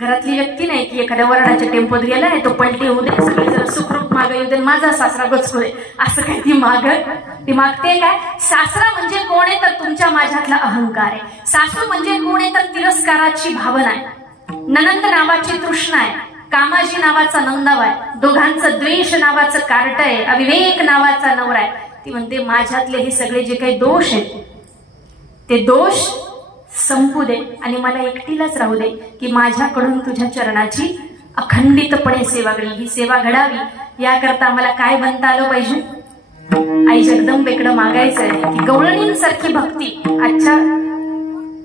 घरातली व्यक्ती नाही की एखाद्या वरडाच्या टेम्पोत गेला आहे तो पलटी होऊ दे, सगळे जर सुखरूप मागे येऊ दे, माझा सासरा गचकू दे, असं काय ती मागते काय? सासरा म्हणजे कोण आहे तर तुमच्या माझ्यातला अहंकार आहे. सासू म्हणजे कोण आहे तर तिरस्काराची भावना आहे. ननंद नावाची तृष्णा आहे. कामाजी नावाचा नंदाव आहे. दोघांचं द्वेष नावाचं कार्ट आहे. अविवेक नावाचा नवरा आहे. ती म्हणते माझ्यातले हे सगळे जे काही दोष आहेत ते दोष संपू दे आणि मला एकटीलाच राहू दे की माझ्याकडून तुझ्या चरणाची अखंडितपणे सेवा घडली. ही सेवा घडावी याकरता मला काय बनता आलं पाहिजे? आई जगदंबेकडे मागायचं आहे की गवळणींसारखी भक्ती आजच्या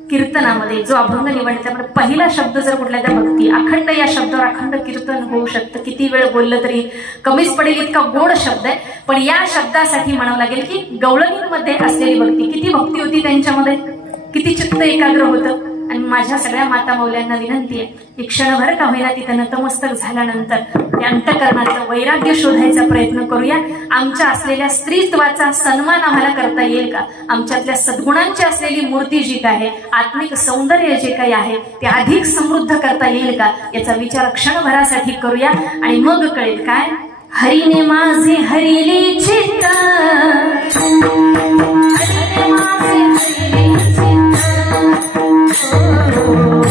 कीर्तनामध्ये जो अभंग निवडला त्यामध्ये पहिला शब्द जर कुठला तर भक्ती. अखंड या शब्दावर अखंड कीर्तन होऊ शकतं. किती वेळ बोललं तरी कमीच पडेल इतका गोड शब्द आहे. पण या शब्दासाठी म्हणावं लागेल की गवळणींमध्ये असलेली भक्ती, किती भक्ती होती त्यांच्यामध्ये, किती चित्त एकाग्र होतं. आणि माझ्या सगळ्या माता मौल्यांना विनंती आहे की क्षणभर का होईना तिथं नतमस्तक झाल्यानंतर त्या अंतःकरणाचं वैराग्य शोधायचा प्रयत्न करूया. आमच्या असलेल्या स्त्रीत्वाचा सन्मान आम्हाला करता येईल का? आमच्यातल्या सद्गुणांची असलेली मूर्ती जी काय आहे, आत्मिक सौंदर्य जे काही आहे ते अधिक समृद्ध करता येईल का याचा विचार क्षणभरासाठी करूया. आणि मग कळेल काय? हरीने माझे हरिले चित्त, हरीने माझे हरिले चित्त,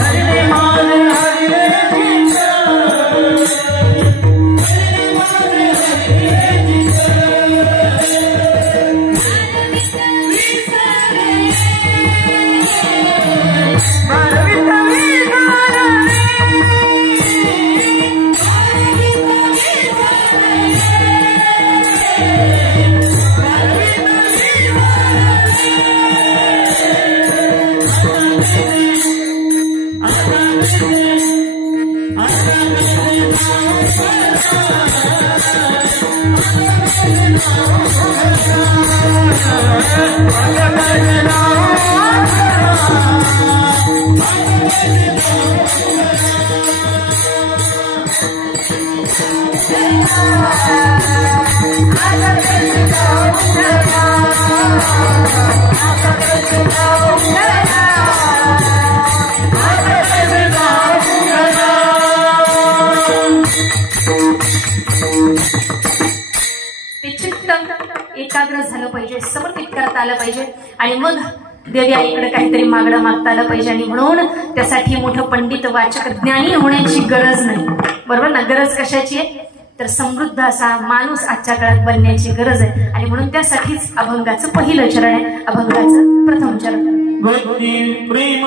हरिने माझे हरिले चित्त, हरिने माझे हरिले एकाग्र झालं पाहिजे, समर्पित करता आलं पाहिजे. आणि मग देवी आईकडे काहीतरी मागणं मागता आलं पाहिजे. आणि म्हणून त्यासाठी मोठं पंडित वाचक ज्ञानी होण्याची गरज नाही, बरोबर ना? गरज कशाची आहे तर समृद्ध असा माणूस आजच्या काळात बनण्याची गरज आहे. आणि म्हणून त्यासाठीच अभंगाचं पहिलं चरण आहे, अभंगाचं प्रथम चरण. प्रेम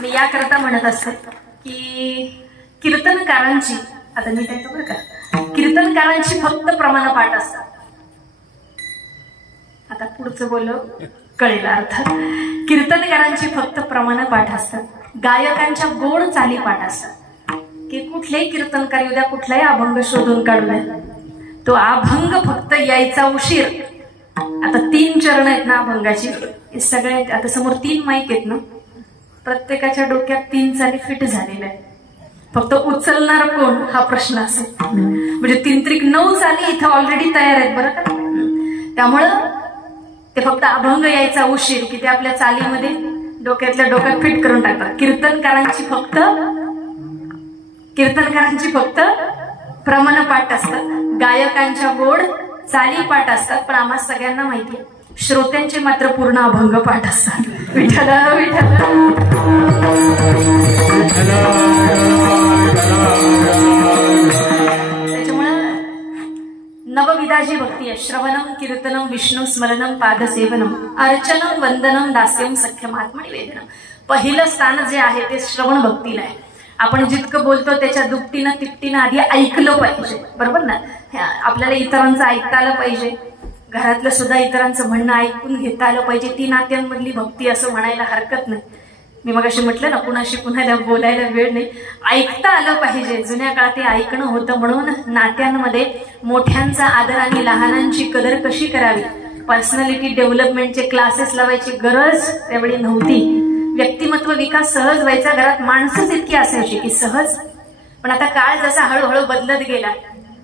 मी याकरता म्हणत असते की कीर्तनकारांची, आता मी काय बरं का, कीर्तनकारांची फक्त प्रमाणपाठ असतात. आता पुढचं बोललो कळेल अर्थ. कीर्तनकारांची फक्त प्रमाणपाठ असतात, गायकांच्या गोड चाली पाठ असतात. की कुठलेही कीर्तनकार उद्या कुठलाही अभंग शोधून काढूया, तो अभंग फक्त यायचा उशीर. आता 3 चरण आहेत ना अभंगाची, हे सगळे आता समोर 3 माईक आहेत ना, प्रत्येकाच्या डोक्यात 3 चाली फिट झालेल्या आहेत. फक्त उचलणार कोण हा प्रश्न असेल. म्हणजे 3 त्रिक 9 चाली इथं ऑलरेडी तयार आहेत बरं का. त्यामुळं ते फक्त अभंग यायचा उशीर की ते आपल्या चालीमध्ये डोक्यातल्या डोक्यात फिट करून टाकतात. कीर्तनकारांची फक्त प्रमाणपाठ असतात, गायकांच्या गोड चाली पाठ असतात. पण आम्हा सगळ्यांना माहिती आहे श्रोत्यांचे मात्र पूर्ण अभंग पाठ असतात. विठ्ठल विठ्ठल. त्याच्यामुळं नवविधाची भक्ती आहे. श्रवणम कीर्तनम विष्णू स्मरणम पादसेवनम अर्चनम वंदनम दास्यम सख्यम आत्मनिवेदनम. पहिलं स्थान जे आहे ते श्रवण भक्तीला आहे. आपण जितकं बोलतो त्याच्या दुपटीनं तिपटीनं आधी ऐकलं पाहिजे, बरोबर ना. आपल्याला इतरांचं ऐकता आलं पाहिजे, घरातलं सुद्धा इतरांचं म्हणणं ऐकून घेता आलं पाहिजे. ती नात्यांमधली भक्ती असं म्हणायला हरकत नाही. मी मगाशी म्हटलं ना, कुणाशी कुणाला बोलायला वेळ नाही, ऐकता आलं पाहिजे. जुन्या काळात ते ऐकणं होतं. म्हणून नात्यांमध्ये मोठ्यांचा आदर आणि लहानांची कदर कशी करावी, पर्सनॅलिटी डेव्हलपमेंटचे क्लासेस लावायची गरज त्यावेळी नव्हती. व्यक्तिमत्व विकास सहज व्हायचा. घरात माणसंच इतकी असायची की सहज. पण आता काळ जसा हळूहळू बदलत गेला,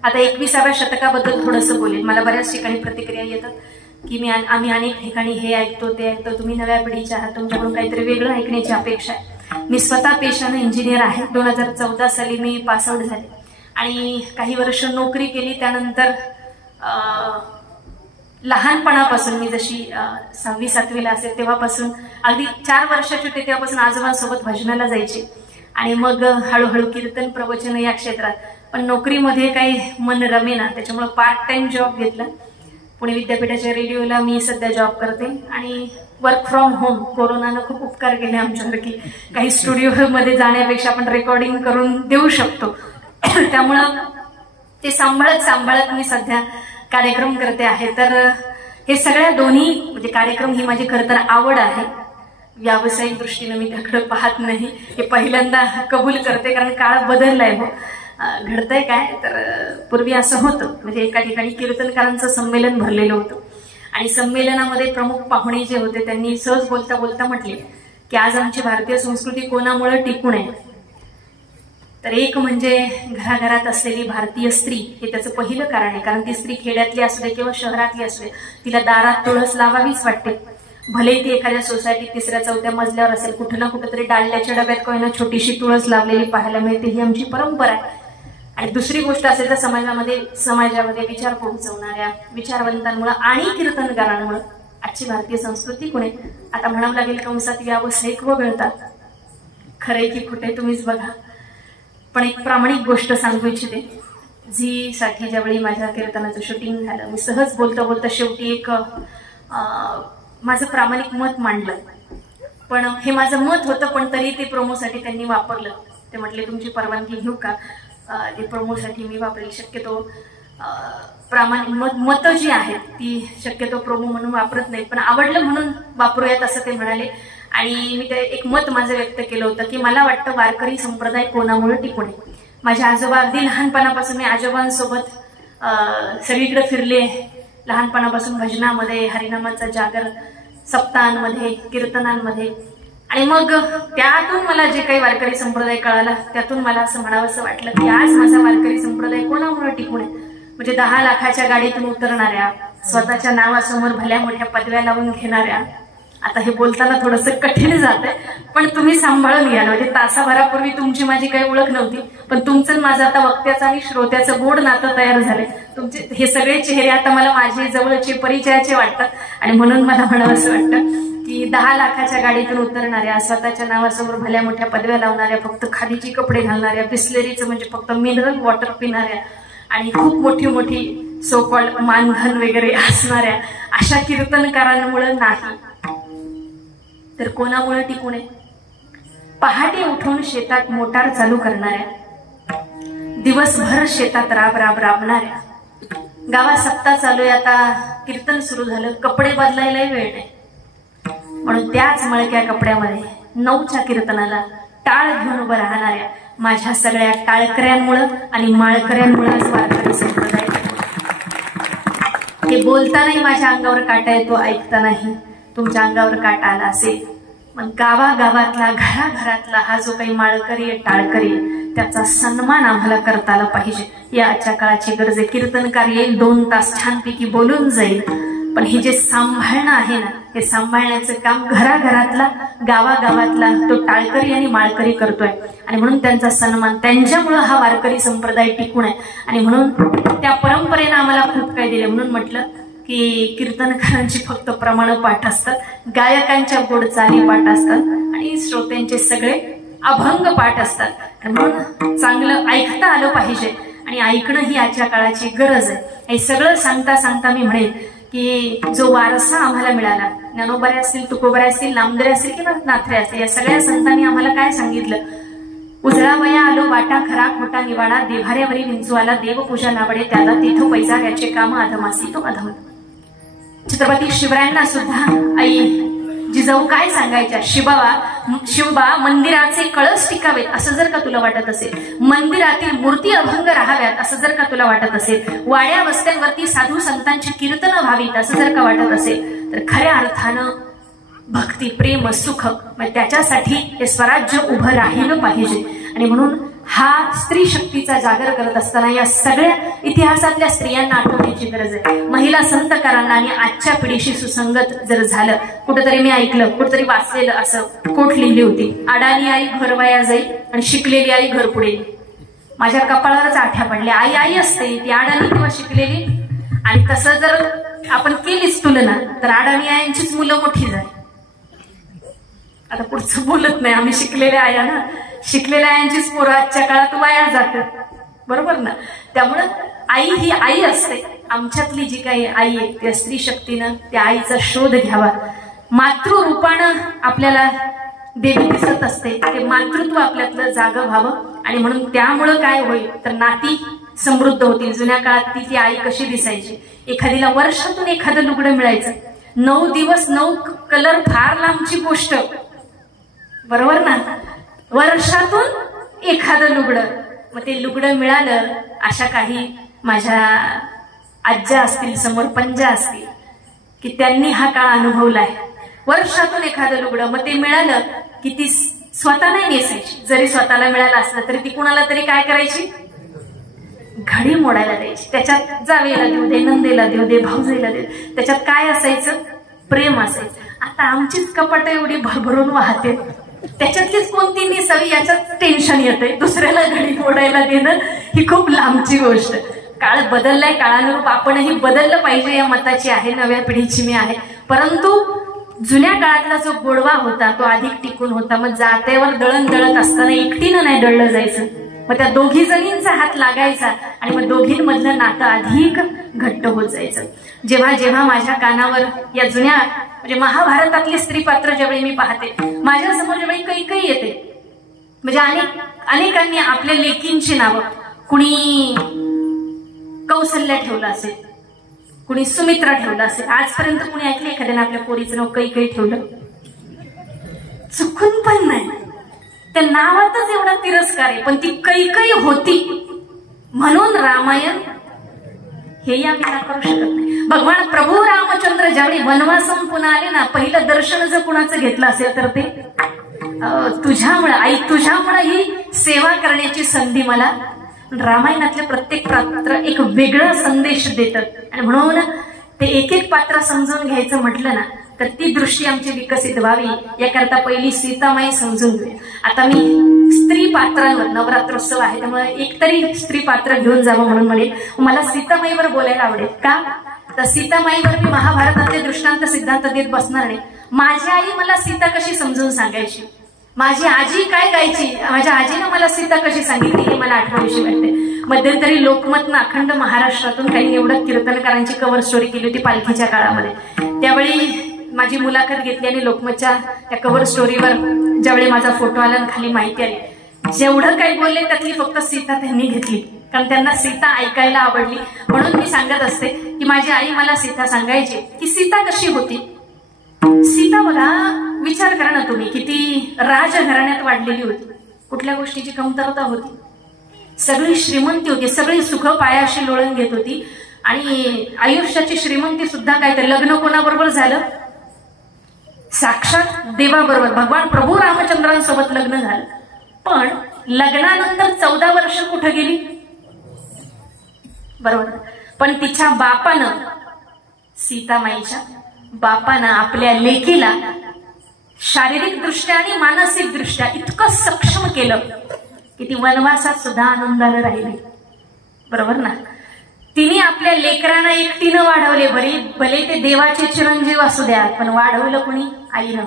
आता 21व्या शतकाबद्दल थोडंसं बोलेल. मला बऱ्याच ठिकाणी प्रतिक्रिया येतात की आम्ही अनेक ठिकाणी हे ऐकतो ते ऐकतो, तुम्ही नव्या पिढीचे आहात, तुमच्याकडून काहीतरी वेगळं ऐकण्याची अपेक्षा आहे. मी स्वतः पेशाने इंजिनियर आहे. 2014 साली मी पासआउट झाले आणि काही वर्ष नोकरी केली. त्यानंतर लहानपणापासून मी जशी 6वी 7वीला असेल तेव्हापासून अगदी 4 वर्षाची होते तेव्हापासून आजोबांसोबत भजनाला जायचे आणि मग हळूहळू कीर्तन प्रवचन या क्षेत्रात. पण नोकरीमध्ये काही मन रमेना, त्याच्यामुळे पार्ट टाइम जॉब घेतला. पुणे विद्यापीठाच्या रेडिओला मी सध्या जॉब करते आणि वर्क फ्रॉम होम. कोरोनानं खूप उपकार केले आमच्यावर की काही स्टुडिओमध्ये जाण्यापेक्षा आपण रेकॉर्डिंग करून देऊ शकतो. त्यामुळं ते सांभाळत मी सध्या कार्यक्रम करते आहे. तर हे सगळ्या दोन्ही म्हणजे कार्यक्रम ही माझी खरं तर आवड आहे. व्यावसायिक दृष्टीने मी त्याकडे पाहत नाही, हे पहिल्यांदा कबूल करते. कारण काळ बदललाय. हो, घडतंय काय तर पूर्वी असं होतं, म्हणजे एका ठिकाणी कीर्तनकारांचं संमेलन भरलेलं होतं आणि संमेलनामध्ये प्रमुख पाहुणे जे होते त्यांनी सहज बोलता बोलता म्हटले की आज आमची भारतीय संस्कृती कोणामुळे टिकून आहे. तर एक म्हणजे घराघरात असलेली भारतीय स्त्री, हे त्याचं पहिलं कारण आहे. कारण ती स्त्री खेड्यातली असू दे किंवा शहरातली असू दे, तिला दारात तुळस लावावीच वाटते. भले ती एखाद्या सोसायटीत 3ऱ्या 4थ्या मजल्यावर असेल, कुठं ना कुठेतरी डाळल्याच्या डब्यात कोणी छोटीशी तुळस लावलेली पाहायला मिळते. ही आमची परंपरा आहे. आणि दुसरी गोष्ट असेल तर समाजामध्ये विचार पोहोचवणाऱ्या विचारवंतांमुळे आणि कीर्तनकारांमुळे आजची भारतीय संस्कृती कुणे आता म्हणावं लागेल कंसात व्यावसायिक वगळतात. खरे की खोटे तुम्हीच बघा. पण एक प्रामाणिक गोष्ट सांगू इच्छिते. झी साठी ज्यावेळी माझ्या कीर्तनाचं शूटिंग झालं, मी सहज बोलता शेवटी एक माझं प्रामाणिक मत मांडलं. पण हे माझं मत होतं, पण तरी ते प्रोमोसाठी त्यांनी वापरलं. ते म्हटले तुमची परवानगी घेऊ का, ते प्रोमोसाठी मी वापरेल. शक्यतो प्रामाणिक मतं जी आहेत ती शक्यतो प्रोमो म्हणून वापरत नाही, पण आवडलं म्हणून वापरूयात असं ते म्हणाले. आणि मी ते एक मत माझं व्यक्त केलं होतं की मला वाटतं वारकरी संप्रदाय कोणामुळे टिकून आहे. माझे आजोबा अगदी लहानपणापासून मी आजोबांसोबत सगळीकडे फिरले. लहानपणापासून भजनामध्ये, हरिनामाचा जागर, सप्ताहांमध्ये, कीर्तनांमध्ये. आणि मग त्यातून मला जे काही वारकरी संप्रदाय कळाला, त्यातून मला असं म्हणावंसं वाटलं की आज माझा वारकरी संप्रदाय कोणामुळे टिकून आहे. म्हणजे 10 लाखाच्या गाडीतून उतरणाऱ्या, स्वतःच्या नावासमोर भल्या मोठ्या पदव्या लावून घेणाऱ्या. आता हे बोलताना थोडंसं कठीण जातंय, पण तुम्ही सांभाळून घ्या. म्हणजे तासाभरापूर्वी तुमची माझी काही ओळख नव्हती, पण तुमचं माझं आता वक्त्याचं आणि श्रोत्याचं गोड नातं तयार झालंय. तुमचे हे सगळे चेहरे आता मला माझे जवळचे परिचयाचे वाटतात. आणि म्हणून मला म्हणावंसं वाटतं की 10 लाखाच्या गाडीतून उतरणाऱ्या, स्वतःच्या नावासमोर भल्या मोठ्या पदव्या लावणाऱ्या, फक्त खादीची कपडे घालणाऱ्या, बिस्लेरीचं म्हणजे फक्त मिनरल वॉटर पिणाऱ्या आणि खूप मोठी मोठी सो कॉल्ड मानधन वगैरे असणाऱ्या अशा कीर्तनकारांमुळे नाही तर कोणामुळे टिकून आहे. पहाटे उठून शेतात मोटार चालू करणाऱ्या, दिवसभर शेतात राबणाऱ्या, गावात सप्ताह चालू आहे, आता कीर्तन सुरू झालं, कपडे बदलायलाही वेळ नाही, म्हणून त्याच मळक्या कपड्यामध्ये 9च्या कीर्तनाला टाळ घेऊन उभं राहणाऱ्या माझ्या सगळ्या टाळकऱ्यांमुळं आणि माळकऱ्यांमुळेच वारकरी संप्रदाय. हे बोलतानाही माझ्या अंगावर काटा येतो, ऐकतानाही तुमच्या अंगावर काटा आला असेल. मग गावागावातला, घराघरातला हा जो काही माळकरी आहे, टाळकरी आहे, त्याचा सन्मान आम्हाला करता आला पाहिजे. या आजच्या काळाची गरज आहे. कीर्तनकार येईल, 2 तास छानपैकी बोलून जाईल, पण हे जे सांभाळणं आहे ना, हे सांभाळण्याचं काम घराघरातला, गावागावातला तो टाळकरी आणि माळकरी करतोय. आणि म्हणून त्यांचा सन्मान, त्यांच्यामुळं हा वारकरी संप्रदाय टिकून आहे. आणि म्हणून त्या परंपरेनं आम्हाला खूप काही दिले. म्हणून म्हटलं की कीर्तनकारांची फक्त प्रमाण पाठ असतात, गायकांच्या गोड चाली पाठ असतात आणि श्रोत्यांचे सगळे अभंग पाठ असतात. म्हणून चांगलं ऐकता आलं पाहिजे आणि ऐकणं ही आजच्या काळाची गरज आहे. हे सगळं सांगता सांगता मी म्हणेन की जो वारसा आम्हाला मिळाला, ज्ञानोबा असतील, तुकोबा असतील, नामदेव असतील किंवा नाथरे असतील, या सगळ्या संतांनी आम्हाला काय सांगितलं? उजळावया आलो वाटा खरा खोटा निवाडा, देव्हाऱ्यावरी विंचू आला, देवपूजा नावडे त्याला, तिथं पैजा याचे काम अधमासी तो अधम. छत्रपती शिवरायांना सुद्धा आई जिजाऊ काय सांगायच्या? शिवबा मंदिराचे कळस टिकावेत असं जर का तुला वाटत असेल, मंदिरातील मूर्ती अभंग राहाव्यात असं जर का तुला वाटत असेल, वाड्या वस्त्यांवरती साधू संतांची कीर्तनं व्हावीत असं जर का वाटत असेल, तर खऱ्या अर्थानं भक्ती, प्रेम, सुख, त्याच्यासाठी हे स्वराज्य उभं राहिलं पाहिजे. आणि म्हणून हा स्त्री शक्तीचा जागर करत असताना या सगळ्या इतिहासातल्या स्त्रियांना आठवण्याची गरज आहे. महिला संतकारांना आणि आजच्या पिढीशी सुसंगत जर झालं, कुठेतरी मी ऐकलं, कुठेतरी वाचलेलं, असं कोट लिहिली होती, अडाणी आई घरवाया जाई आणि शिकलेली आई घर पुढे. माझ्या कपाळावरच आठ्या पडल्या. आई आई असते, ती अडाणी किंवा शिकलेली. आणि तसं जर आपण केलीच तुलना, तर अडाणी आयांचीच मुलं मोठी झाली. आता पुढचं बोलत नाही, आम्ही शिकलेल्या आया ना, शिकलेल्या आयांचीच पोरं आजच्या काळात वाया जातात, बरोबर ना? त्यामुळं आई ही आई असते. आमच्यातली जी काही आई आहे त्या स्त्री शक्तीनं त्या आईचा शोध घ्यावा. मातृरूपानं आपल्याला देवी दिसत असते, ते मातृत्व आपल्यातलं जागं व्हावं. आणि म्हणून त्यामुळं काय होईल तर नाती समृद्ध होतील. जुन्या काळात ती आई कशी दिसायची? एखादीला वर्षातून एखादं लुगडं मिळायचं, 9 दिवस 9 कलर, फार लांबची गोष्ट, बरोबर ना? वर्षातून एखादं लुगडं, मग ते लुगडं मिळालं. अशा काही माझ्या आज्या असतील, समोर पंजा असतील, की त्यांनी हा काळ अनुभवलाय. वर्षातून एखादं लुगडं, मग ते मिळालं की ती स्वतः नाही नेसायची. जरी स्वतःला मिळालं असलं तरी ती कुणाला तरी काय करायची? घडी मोडायला द्यायची. त्याच्यात जावेला देऊ दे, नंदेला देऊ दे, भाऊजेला देऊ दे, त्याच्यात काय असायचं? प्रेम असायचं. आता आमचीच कपाट एवढी भरभरून वाहते, त्याच्यातलीच कोणती नेसावी याच्यात टेन्शन येते. दुसऱ्याला घडी मोडायला देणं ही खूप लांबची गोष्ट. काळ बदललाय, काळानुरूप आपणही बदललं पाहिजे या मताची आहे, नव्या पिढीची मी आहे. परंतु जुन्या काळातला जो गोडवा होता तो अधिक टिकून होता. मग जात्यावर दळण दळत असताना एकटीनं नाही दळलं जायचं, मग त्या दोघी जणींचा हात लागायचा आणि मग दोघींमधलं नातं अधिक घट्ट होत जायचं. जेव्हा जेव्हा माझ्या कानावर या जुन्या म्हणजे महाभारतातले स्त्री पात्र ज्यावेळी मी पाहते, माझ्या समोर ज्यावेळी काही येते, म्हणजे अनेकांनी आपल्या लेकींची नावं, कुणी कौसल्या ठेवलं असेल, कुणी सुमित्रा ठेवलं असेल. आजपर्यंत कुणी ऐकले एखाद्याने आपल्या पोरीचं नाव काही ठेवलं? चुकून पण नाही. त्या नावातच एवढा तिरस्कार आहे. पण ती काही होती म्हणून रामायण हे आम्ही करू शकत नाही. भगवान प्रभू रामचंद्र ज्यावेळी वनवासून पुन्हा आले ना, पहिलं दर्शन जर कुणाचं घेतलं असेल तर ते तुझ्यामुळे, आई तुझ्यामुळे ही सेवा करण्याची संधी मला. रामायणातले प्रत्येक पात्र एक वेगळा संदेश देतात आणि म्हणून ते एक पात्र समजून घ्यायचं म्हटलं ना तर ती दृष्टी आमची विकसित व्हावी याकरता पहिली सीतामाई समजून घेऊया. आता मी स्त्री पात्रांवर, नवरात्रोत्सव आहे त्यामुळे एकतरी स्त्री पात्र घेऊन जावं म्हणून म्हणेल. मला सीतामाईवर बोलायला आवडेल. का तर सीतामाईवर मी महाभारतातले दृष्टांत सिद्धांत देत बसणार नाही. माझी आई मला सीता कशी समजून सांगायची, माझी आजी काय गायची, माझ्या आजीनं मला सीता कशी सांगितली हे मला आठवणीशी वाटते. मध्यंतरी लोकमतनं अखंड महाराष्ट्रातून काही निवडक कीर्तनकारांची कव्हर स्टोरी केली होती पालखीच्या काळामध्ये. त्यावेळी माझी मुलाखत घेतली आणि लोकमतच्या त्या कव्हर स्टोरीवर ज्यावेळी माझा फोटो आला आणि खाली माहिती आली, जेवढं काही बोलले त्यातली फक्त सीता त्यांनी घेतली, कारण त्यांना सीता ऐकायला आवडली. म्हणून मी सांगत असते की माझी आई मला सीता सांगायची की सीता कशी होती. सीता बघा, विचार करा ना तुम्ही, किती राजघराण्यात वाढलेली होती, कुठल्या गोष्टीची कमतरता होती, सगळी श्रीमंती होती, सगळी सुख पायाशी लोळून घेत होती. आणि आयुष्याची श्रीमंती सुद्धा काय, तर लग्न कोणाबरोबर झालं, साक्षात देवाबरोबर, भगवान प्रभू रामचंद्रांसोबत लग्न झालं. पण लग्नानंतर 14 वर्ष कुठे गेली, बरोबर. पण तिच्या बापानं, सीतामाईच्या बापानं आपल्या लेकीला शारीरिक दृष्ट्या आणि मानसिक दृष्ट्या इतकं सक्षम केलं की ती वनवासात सुद्धा आनंदाने राहिली, बरोबर ना. तिने आपल्या लेकरांना एकटीनं वाढवले, भले ते देवाचे चिरंजीव असू द्या, पण वाढवलं कोणी, आईनं.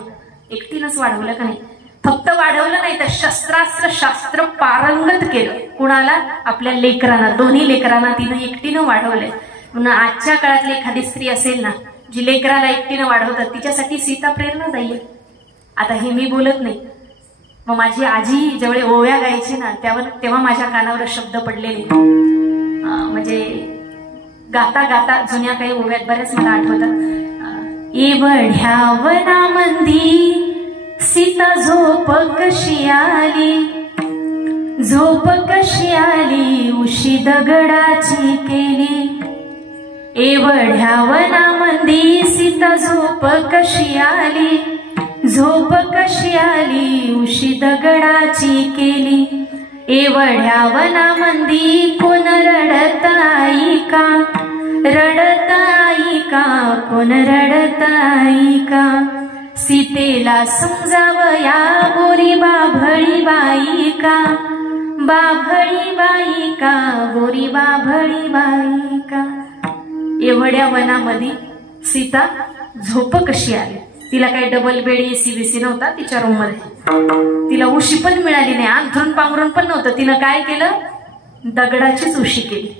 एकटीनंच वाढवलं का नाही. फक्त वाढवलं नाही तर शस्त्रास्त्र शास्त्र पारंगत केलं. कुणाला, आपल्या लेकरांना, दोन्ही लेकरांना तिनं एकटीनं वाढवलंय. म्हणून आजच्या काळातली एखादी स्त्री असेल ना जी लेकराला एकटीनं वाढवतात, तिच्यासाठी सीता प्रेरणादायी आहे. आता हे मी बोलत नाही, मग माझी आजी जेवढे ओव्या गायची ना तेव्हा माझ्या कानावर शब्द पडलेले, म्हणजे गाता गाता जुन्या काही ओव्यात बऱ्याच मला आठवतात. एवढ्या वनामंदी सीता झोप कशी आली, झोप कशी आली उशी दगडाची केली. एवढ्या वनामंदी सीता झोप कशी आली, झोप कशी आली उशी दगडाची केली. एवढ्या वनामंदी कोण रडत आई का, रडत आई का, कोण रडत आई का. सीतेला समजावया गोरी बाभळी बाई का, बाभळी बाई का, गोरी बाभळी बाई का. एवढ्या वनामध्ये सीता झोप कशी आली. तिला काही डबल बेड एसी बीसी नव्हता तिच्या रूम मध्ये, तिला उशी पण मिळाली नाही, अंथरून पांघरून पण नव्हतं. तिनं काय केलं, दगडाचीच उशी केली.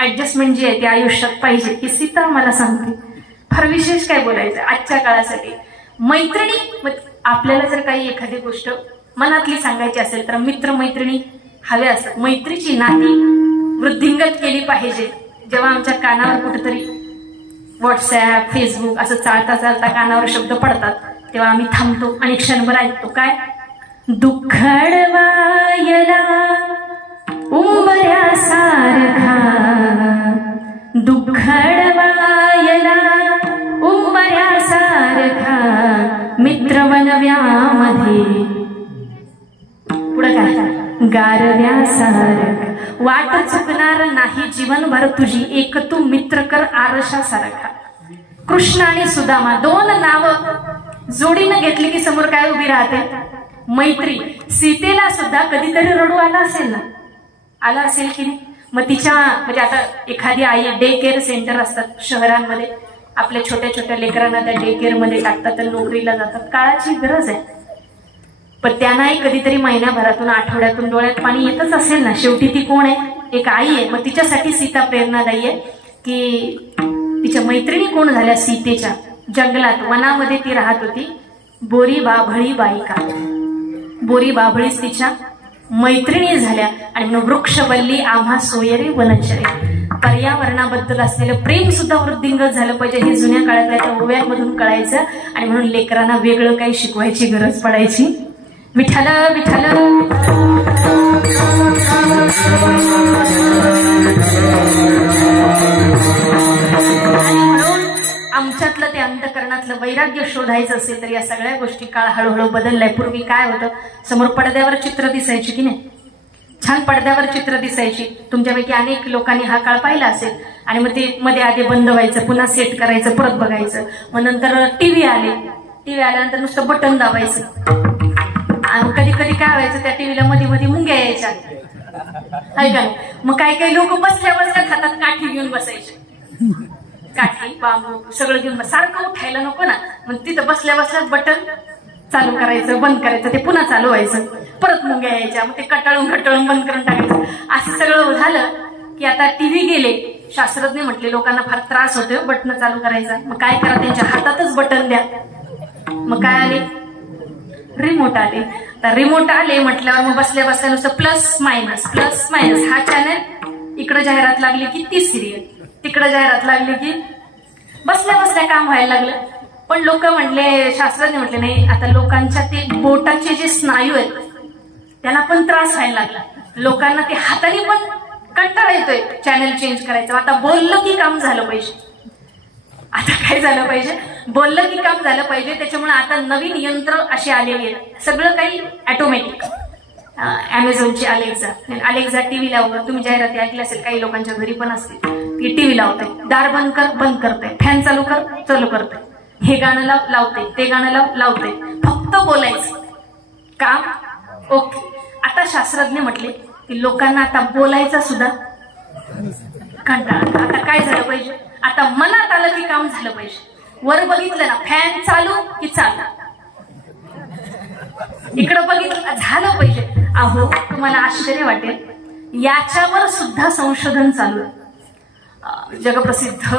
ऍडजस्टमेंट जी आहे ती आयुष्यात पाहिजे, ही सीता मला सांगते. फार विशेष काय बोलायचं आजच्या काळासाठी. मैत्रिणी, आपल्याला जर काही एखादी गोष्ट मनातली सांगायची असेल तर मित्र मैत्रिणी हव्या असतात. मैत्रीची नाती वृद्धिंगत केली पाहिजे. जेव्हा आमच्या कानावर कुठेतरी व्हॉट्सअप फेसबुक असं चालता चालता कानावर शब्द पडतात तेव्हा आम्ही थांबतो आणि क्षणभर ऐकतो. काय, दुःखडवायला उंबऱ्यासारखा, दुःखडवायला उंबऱ्यासारखा मित्र बनव्यामध्ये, पुढं काय, गारव्यासारखा वाट चुकणार नाही जीवनभर तुझी, एक तू मित्र कर आरशासारखा. कृष्ण आणि सुदामा दोन नावं जोडीनं घेतली की समोर काय उभी राहते, मैत्री. सीतेला सुद्धा कधीतरी रडू आला असेल ना, आला असेल की नाही. मग तिच्या, म्हणजे आता एखादी आई, डे केअर सेंटर असतात शहरांमध्ये, आपल्या छोट्या छोट्या लेकरांना त्या डे केअर मध्ये टाकतात तर नोकरीला जातात, काळाची गरज आहे. पण त्यांनाही कधीतरी महिन्याभरातून आठवड्यातून डोळ्यात पाणी येतच असेल ना. शेवटी ती कोण आहे, एक आई आहे. मग तिच्यासाठी सीता प्रेरणादायी आहे की तिच्या मैत्रिणी कोण झाल्या, सीतेच्या जंगलात वनामध्ये ती राहत होती. बोरी बाभळी बाईका, बोरी बाभळीच तिच्या मैत्रिणी झाल्या. आणि म्हणून वृक्षवल्ली आम्हा सोयरे वनचरे, पर्यावरणाबद्दल असलेलं प्रेम सुद्धा वृद्धिंगत झालं पाहिजे, हे जुन्या काळातल्या त्या ओव्यांमधून कळायचं. आणि म्हणून लेकरांना वेगळं काही शिकवायची गरज पडायची. विठ्ठल विठ्ठल आमच्यातलं ते अंतकरणातलं वैराग्य शोधायचं असेल तर या सगळ्या गोष्टी काळ हळूहळू बदललाय. पूर्वी काय होतं, समोर पडद्यावर चित्र दिसायची की नाही, छान पडद्यावर चित्र दिसायची. तुमच्यापैकी अनेक लोकांनी हा काळ पाहिला असेल. आणि मग ते मध्ये आधी बंद व्हायचं, पुन्हा सेट करायचं, परत बघायचं. मग नंतर टीव्ही आले, टीव्ही आल्यानंतर नुसतं बटन दाबायचं. आणि कधी कधी काय व्हायचं, त्या टीव्हीला मध्ये मध्ये मुंग्या यायच्या, आहे का. मग काही काही लोक बसल्या बसल्या खातात काठी घेऊन बसायचे, काठी बांबू सगळं घेऊन, सारखं उठायला नको ना. मग तिथं बसल्या बसल्याच बटन चालू करायचं, बंद करायचं, ते पुन्हा चालू व्हायचं, परत मुंग्या यायच्या. मग ते कटाळून बंद करून टाकायचं. असं सगळं झालं की आता टीव्ही गेले शास्त्रज्ञ म्हटले लोकांना फार त्रास होतोय बटन चालू करायचा, मग काय करा, त्यांच्या हातातच बटन द्या. मग काय आले, रिमोट आले. तर रिमोट आले म्हटल्यावर मग बसल्या बसल्या नुसतं प्लस मायनस हा चॅनल, इकडे जाहिरात लागली की ती सिरियल, तिकडे जाहिरात लागली की बसल्या बसल्या काम व्हायला लागलं. पण लोक म्हटले, शास्त्रज्ञ म्हटले नाही, आता लोकांच्या ते बोटाचे जे स्नायू आहेत त्याला पण त्रास व्हायला लागला, लोकांना ते हाताने पण कंटाळा येतोय चॅनल चेंज करायचं. आता बोललं की काम झालं पाहिजे. आता काय झालं पाहिजे, बोललं की काम झालं पाहिजे. त्याच्यामुळे आता नवीन यंत्र अशी आलेली आहेत, सगळं काही ऑटोमॅटिक. अमेझॉनची अलेक्झा टीव्ही लावलं, तुम्ही जाहिराती ऐकली असेल, काही लोकांच्या घरी पण असते, ती टीव्ही लावते, दार बंद कर बंद करते, फॅन चालू कर चालू करते, हे गाणं लावते, ते गाणं लावते, फक्त बोलायचं काम ओके. आता शास्त्रज्ञ म्हटले की लोकांना आता बोलायचा सुद्धा कंटाळा. आता काय झालं पाहिजे, आता मनात आलं की काम झालं पाहिजे. वर बघितलं ना, फॅन चालू की चालू, इकडं बघितलं झालं पाहिजे. अहो तुम्हाला आश्चर्य वाटेल, याच्यावर सुद्धा संशोधन चालू आहे. जगप्रसिद्ध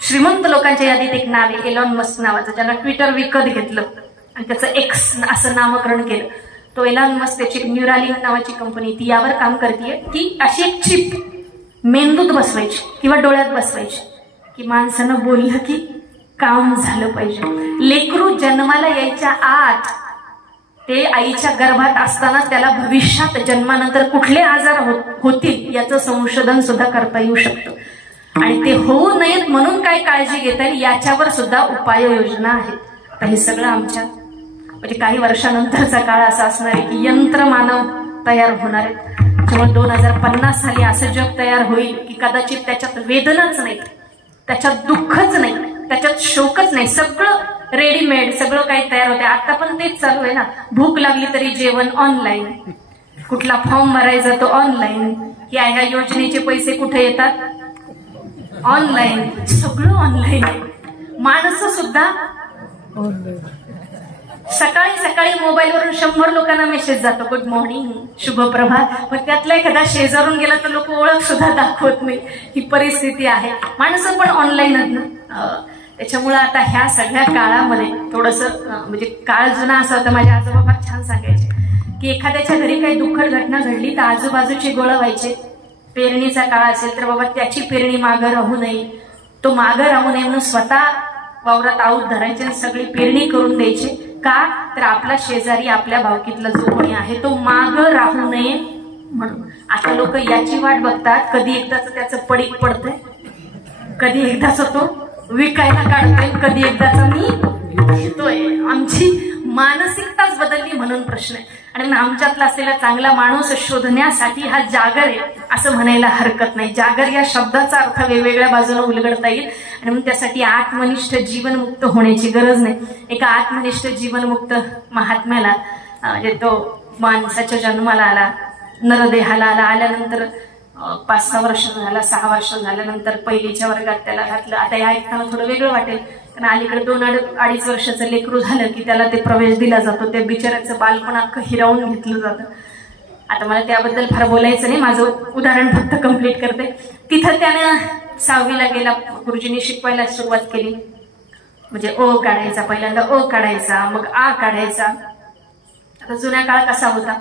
श्रीमंत लोकांच्या यादीत एक नाव आहे, एलॉन मस्क नावाचं, ज्यानं ट्विटर विकत घेतलं आणि त्याचं एक्स असं नामकरण केलं. तो एलॉन मस्क, त्याची न्यूरालिंक नावाची कंपनी, ती यावर काम करते की अशी एक चिप मेंदूत बसवायची किंवा डोळ्यात बसवायची की माणसानं बोललं की काम झालं पाहिजे. लेकरू जन्माला यायच्या आत, ते आईच्या गर्भात असताना त्याला भविष्यात जन्मानंतर कुठले आजार होतील याचं संशोधन सुद्धा करता येऊ शकतं. आणि ते होऊ नयेत म्हणून काय काळजी घेता येईल याच्यावर सुद्धा उपाययोजना आहेत. आता हे सगळं आमच्या म्हणजे काही वर्षानंतरचा काळ असा असणार आहे की यंत्र मानव तयार होणार आहेत. त्यामुळे 2050 साली असं जग तयार होईल की कदाचित त्याच्यात वेदनाच नाही, त्याच्यात दुःखच नाही, त्याच्यात शोकच नाही, सगळं रेडीमेड, सगळं काही तयार होते. आता पण तेच चालू आहे ना, भूक लागली तरी जेवण ऑनलाईन, कुठला फॉर्म भरायचा तो ऑनलाईन, ह्या योजनेचे पैसे कुठे येतात ऑनलाईन, सगळं ऑनलाईन. माणसं सुद्धा सकाळी सकाळी मोबाईलवरून 100 लोकांना मेसेज जातो, गुड मॉर्निंग, शुभ प्रभात, पण त्यातला एखादा शेजारून गेला तर लोक ओळख सुद्धा दाखवत नाही. ही परिस्थिती आहे, माणसं पण ऑनलाईनच ना. त्याच्यामुळे आता ह्या सगळ्या काळामध्ये थोडंसं म्हणजे काळ जुना असा होता. माझे आजोबा फार छान सांगायचे की एखाद्याच्या घरी काही दुःखद घटना घडली तर आजूबाजूचे गोळा व्हायचे. पेरणीचा काळ असेल तर बाबा त्याची पेरणी मागं राहू नये, तो मागं राहू नये म्हणून स्वतः वावरात आऊत धरायचे आणि सगळी पेरणी करून द्यायचे. का तर आपला शेजारी, आपल्या भावकीतला जो कोणी आहे तो मागं राहू नये म्हणून. आता लोक याची वाट बघतात, कधी एकदाच त्याचं पडीक पडतंय, कधी एकदाच तो विकायला काढतोय, कधी एकदाचा मी घेतोय. आमची मानसिकताच बदलली म्हणून प्रश्न आहे. आणि आमच्यातला असलेला चांगला माणूस शोधण्यासाठी हा जागर आहे असं म्हणायला हरकत नाही. जागर या शब्दाचा अर्थ वेगवेगळ्या बाजूने उलगडता येईल आणि मग त्यासाठी आत्मनिष्ठ जीवनमुक्त होण्याची गरज नाही. एका आत्मनिष्ठ जीवनमुक्त महात्म्याला म्हणजे तो माणसाच्या जन्माला आला, नरदेहाला आला, आल्यानंतर 5-6 वर्ष झाला, 6 वर्ष झाल्यानंतर पहिलीच्या वर्गात त्याला घातलं. आता हे ऐकताना थोडं वेगळं वाटेल, कारण अलीकडे 2-2.5 वर्षाचं लेकरू झालं की त्याला ते प्रवेश दिला जातो, त्या बिचाऱ्याचं बालपण अख्खं हिरावून घेतलं जातं. आता मला त्याबद्दल फार बोलायचं नाही, माझं उदाहरण फक्त कंप्लीट करते. तिथं त्यानं 6वीला गेला, गुरुजींनी शिकवायला सुरुवात केली. म्हणजे अ काढायचा, पहिल्यांदा अ काढायचा, मग आ काढायचा. आता जुन्या काळ कसा होता,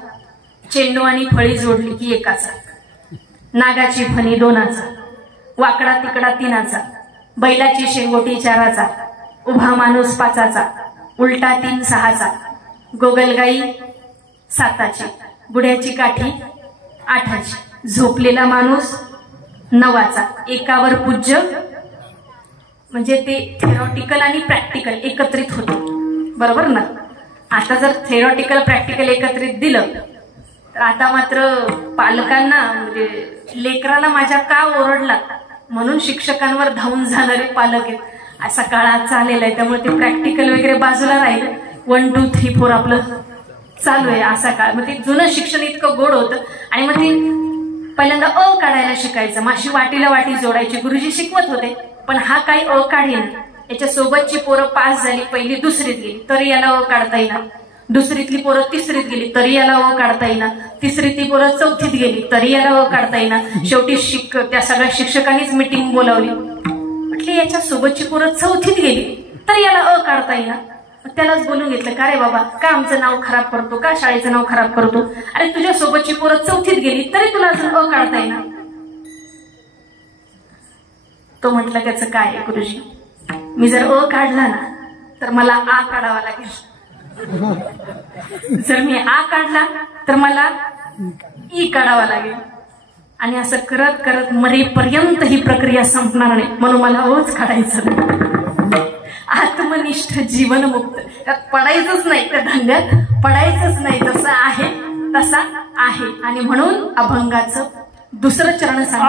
चेंडू आणि फळी जोडली की एकाचा, नागाची फणी 2चा, वाकडा तिकडा 3चा, बैलाची शेंगोटी 4चा, उभा माणूस 5चा, उलटा 3 6चा, गोगलगाई 7ची, बुड्याची काठी 8ची, झोपलेला माणूस 9चा, एकावर पूज्य. म्हणजे ते थेरॉटिकल आणि प्रॅक्टिकल एकत्रित होतं, बरोबर ना. आता जर थेरॉटिकल प्रॅक्टिकल एकत्रित दिलं तर आता मात्र पालकांना म्हणजे लेकराला माझ्या का ओरडला म्हणून शिक्षकांवर धावून जाणारे पालक आहेत, असा काळ चाललेला आहे. त्यामुळे ते प्रॅक्टिकल वगैरे बाजूला राहिलं, 1 2 3 4 आपलं चालू आहे असा काळ. मग ते जुनं शिक्षण इतकं गोड होतं. आणि मग ते पहिल्यांदा अ काढायला शिकायचं, माशी वाटीला वाटी जोडायची, गुरुजी शिकवत होते. पण हा काही अ काढेन, याच्या सोबतची पोरं पास झाली, पहिली दुसरीत गेली तरी याला अ काढता येईल. दुसरीतली पोरं तिसरीत गेली तरी याला अ काढता येईना, तिसरीतली पोरं चौथीत गेली तरी याला अ काढता येईना. शेवटी त्या सगळ्या शिक्षकांनीच मिटिंग बोलावली. म्हटली याच्या सोबतची पोरं चौथीत गेली तरी याला अ काढता येईना. त्यालाच बोलून घेतलं, का रे बाबा, का आमचं नाव खराब करतो, का शाळेचं नाव खराब करतो? अरे तुझ्या सोबतची पोरं चौथीत गेली तरी तुला अजून अ काढता येईना. तो म्हटलं त्याचं काय गुरुजी, मी जर अ काढला ना तर मला आ काढावा लागेल, जर मी आ काढला तर मला ई काढावा लागेल. आणि असं करत करत मरेपर्यंत ही प्रक्रिया संपणार नाही, म्हणून मला ओच काढायचं नाही. आत्मनिष्ठ जीवनमुक्त, त्यात पडायचंच नाही, त्या धंद्यात पडायचंच नाही, जसं आहे तसा आहे. आणि म्हणून अभंगाचं दुसरं चरण सांग,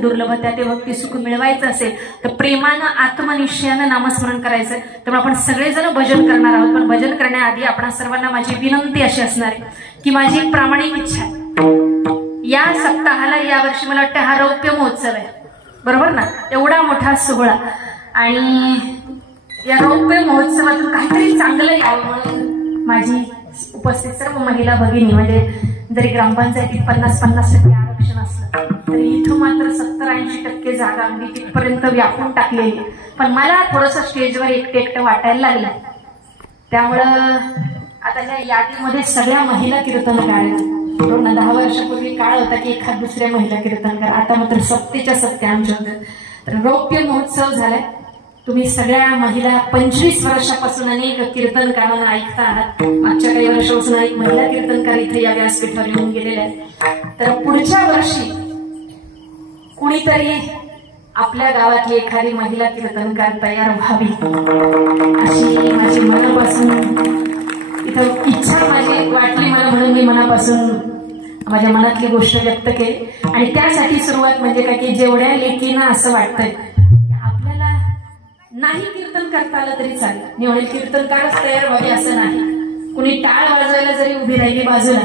दुर्लभता ते भक्ती सुख मिळवायचं असेल तर प्रेमानं आत्मनिश्चयानं नामस्मरण करायचं. त्यामुळे आपण सगळेजण भजन करणार आहोत, पण भजन करण्याआधी आपणा सर्वांना माझी विनंती अशी असणार आहे की माझी एक प्रामाणिक इच्छा आहे, या सप्ताहाला यावर्षी मला वाटतं हा रौप्य महोत्सव आहे, बरोबर ना, एवढा मोठा सोहळा, आणि या रौप्य महोत्सवातून काहीतरी चांगलं यावं म्हणून माझी उपस्थित सर्व महिला भगिनी, म्हणजे जरी ग्रामपंचायतीत 50-50% आरक्षण असलं तरी इथं मात्र 70-80% जागा अगदी तिथपर्यंत व्यापून टाकलेली. पण मला थोडंसं स्टेजवर एकटं वाटायला लागलं. त्यामुळं आता या यादीमध्ये सगळ्या महिला कीर्तनकार, 10 वर्षापूर्वी काळ होता की एखाद दुसऱ्या महिला कीर्तनकार, आता मात्र 70च्या आमच्या होत्या. तर रौप्य महोत्सव झालाय. तुम्ही सगळ्या महिला 25 वर्षापासून अनेक कीर्तनकारांना ऐकता आहात. मागच्या काही वर्षापासून अनेक महिला कीर्तनकार इथे या व्यासपीठावर येऊन गेलेले आहेत. तर पुढच्या वर्षी कुणीतरी आपल्या गावातली एखादी महिला कीर्तनकार तयार व्हावी अशी माझी मनापासून इथं इच्छा माझी वाटली मला, म्हणून मी मनापासून माझ्या मनातली गोष्ट व्यक्त केली. आणि त्यासाठी सुरुवात म्हणजे काय की जेवढ्या लेकींना असं वाटतंय नाही कीर्तन करता आलं तरी चालेल, निवडेल कीर्तनकारच तयार व्हावे असं नाही. कुणी टाळ वाजवायला जरी उभी राहिली बाजूला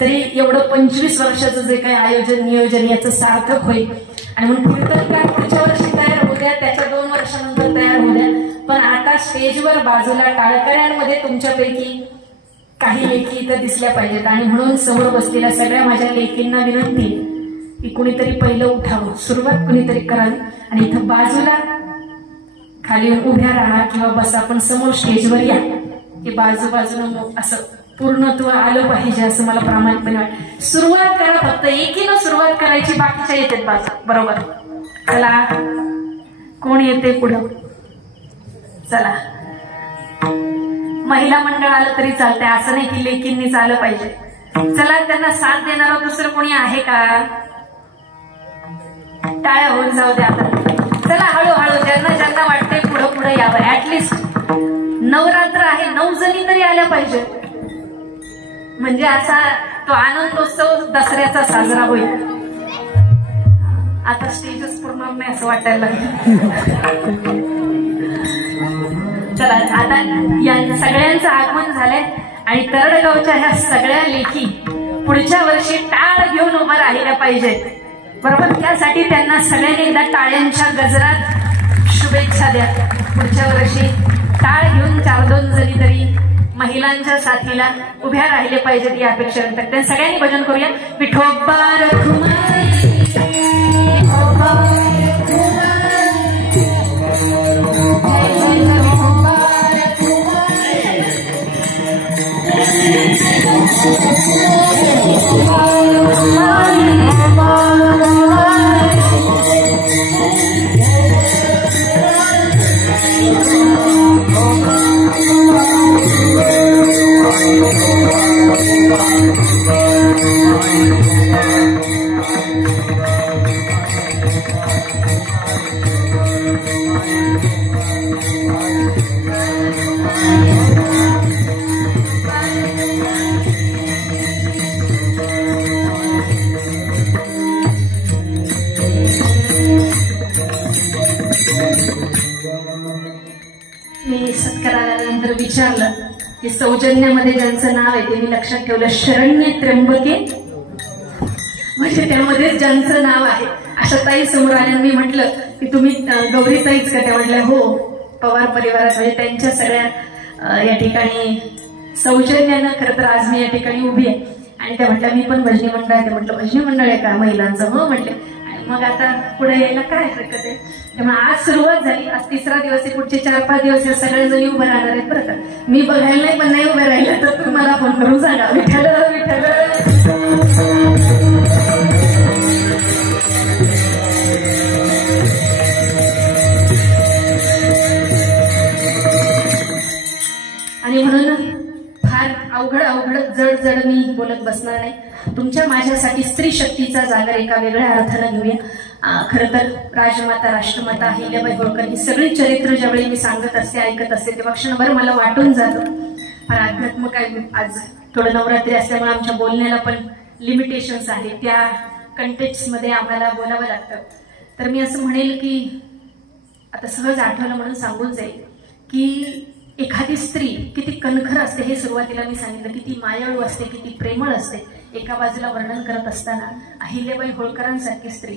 तरी एवढं 25 वर्षाचं जे काही आयोजन नियोजन याचं सार्थक होईल. आणि म्हणून कीर्तनकार पुढच्या वर्षी तयार होऊ द्या, त्याच्या 2 वर्षानंतर तयार होऊ द्या, पण आता स्टेजवर बाजूला टाळकऱ्यांमध्ये तुमच्यापैकी काही लेखी इथं दिसल्या पाहिजेत आणि म्हणून समोर बसलेल्या सगळ्या माझ्या लेखींना विनंती की कुणीतरी पहिलं उठावं, सुरुवात कुणीतरी करावी आणि इथं बाजूला खाली उभ्या राहा किंवा बसा, पण समोर स्टेजवर या की बाजूबाजूनं असं पूर्णत्व आलं पाहिजे असं मला प्रामाणिकपणे वाटतं. सुरुवात करा, फक्त एकीनं सुरुवात करायची, बाकीच्या येतात बाजू. बरोबर? चला, कोण येते पुढं? चला, महिला मंडळ आलं तरी चालतंय, असं नाही की लेकींनीच आलं पाहिजे. चला, त्यांना साथ देणारं दुसरं कोणी आहे का? टाळ्या होऊन जाऊ द्या आता. चला, हळूहळू ज्यांना ज्यांना वाटतंय पुढं पुढं यावं. ऍटलिस्ट नवरात्र आहे, 9 जणी तरी आल्या पाहिजे, म्हणजे असा तो आनंदोत्सव दसऱ्याचा साजरा होईल. आता स्टेजच पूर्ण नाही असं वाटायला लागलं. चला, आता या सगळ्यांचं आगमन झालंय आणि तरडगावच्या ह्या सगळ्या लेखी पुढच्या वर्षी टाळ घेऊन उभं राहिल्या पाहिजेत. बरोबर? त्यासाठी त्यांना सगळ्यांनी एकदा टाळ्यांच्या गजरात शुभेच्छा द्या. पुढच्या वर्षी टाळ घेऊन 4-2 जणी तरी महिलांच्या साथीला उभ्या राहिले पाहिजेत ही अपेक्षा व्यक्त करते. सगळ्यांनी भजन करूया. विठोबा रखुमाई सत्कारानंतर विचारलं की सौजन्यामध्ये ज्यांचं नाव आहे ते मी लक्षात ठेवलं, शरण्य त्र्यंबके, म्हणजे त्यामध्ये ज्यांचं नाव आहे अशा ताई समोर आल्या. मी म्हटलं की तुम्ही गौरी ताईच का? त्या म्हटल्या हो, पवार परिवारात, म्हणजे त्यांच्या सगळ्या या ठिकाणी सौजन्यानं खरं तर आज मी या ठिकाणी उभी आहे. आणि त्या म्हटल्या मी पण भजनी मंडळ आहे. म्हटलं भजनी मंडळ आहे का महिलांचं? हो म्हटले. मग आता पुढे यायला काय हरकत आहे? त्यामुळे आज सुरुवात झाली, आज 3रा दिवस आहे. पुढचे 4-5 दिवस या सगळ्या जणी उभं राहणार आहेत. बरं का? मी बघायला नाही, पण नाही उभं राहिलं तर तुम्ही मला फोन करून सांगा. विठ्ठल विठ्ठल. आणि म्हणून फार अवघड जड मी बोलत बसणार नाही. तुमच्या माझ्यासाठी स्त्री शक्तीचा जागर एका वेगळ्या अर्थानं घेऊया. खरं तर राजमाता, राष्ट्रमाता अहिल्याबाई होळकर ही सगळी चरित्र ज्यावेळी मी सांगत असते, ऐकत असते, तेव्हा क्षणभर मला वाटून जातं. पण अध्यात्म काय, आज थोडं नवरात्री असल्यामुळे आमच्या बोलण्याला पण लिमिटेशन्स आहेत, त्या कंटेक्स्टमध्ये आम्हाला बोलावं लागतं. तर मी असं म्हणेल की आता सहज आठवलं म्हणून सांगून जाईल की एखादी स्त्री किती कणखर असते हे सुरुवातीला मी सांगितलं. किती मायाळू असते, किती प्रेमळ असते. एका बाजूला वर्णन करत असताना अहिल्याबाई होळकरांसारखी स्त्री,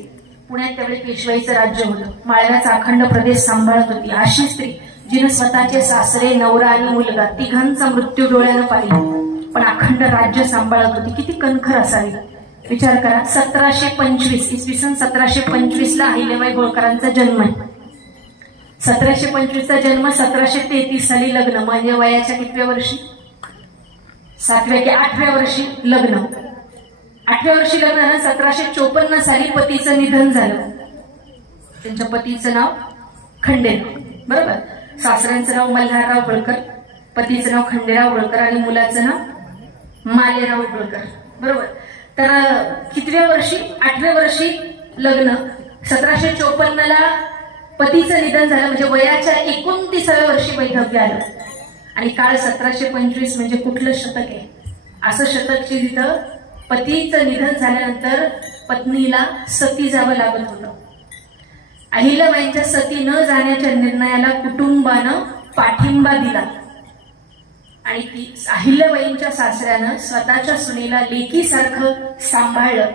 पुण्यात त्यावेळी पेशवाईचं राज्य होतं, माळव्याचा अखंड प्रदेश सांभाळत होती, अशी स्त्री जिने स्वतःचे सासरे, नवरा आणि मुलगा तिघांचा मृत्यू डोळ्यानं पाहिला पण अखंड राज्य सांभाळत होती. किती कणखर असावी विचार करा. 1725 इसवी सन 1725ला अहिल्याबाई होळकरांचा जन्म आहे. 1725चा जन्म, 1733 साली लग्न, म्हणजे वयाच्या कितव्या वर्षी? 7व्या की 8व्या वर्षी लग्न. 8व्या वर्षी लग्न झालं. 1754 साली पतीचं निधन झालं. त्यांच्या पतीचं नाव खंडेराव, बरोबर? सासऱ्यांचं नाव मल्हारराव होळकर, पतीचं नाव खंडेराव होळकर आणि मुलाचं नाव मालेराव होळकर, बरोबर? तर कितव्या वर्षी? 8व्या वर्षी लग्न. 1754ला पतीचं निधन झालं, म्हणजे वयाच्या 29व्या वर्षी वैधव्य आलं. आणि काळ 1725 म्हणजे कुठलं शतक आहे? असं शतक की जिथं पतीचं निधन झाल्यानंतर पत्नीला सती जावं लागत होतं. अहिल्याबाईंच्या सती न जाण्याच्या निर्णयाला कुटुंबानं पाठिंबा दिला आणि ती अहिल्याबाईंच्या सासऱ्यानं स्वतःच्या सुनेला लेकीसारखं सांभाळलं.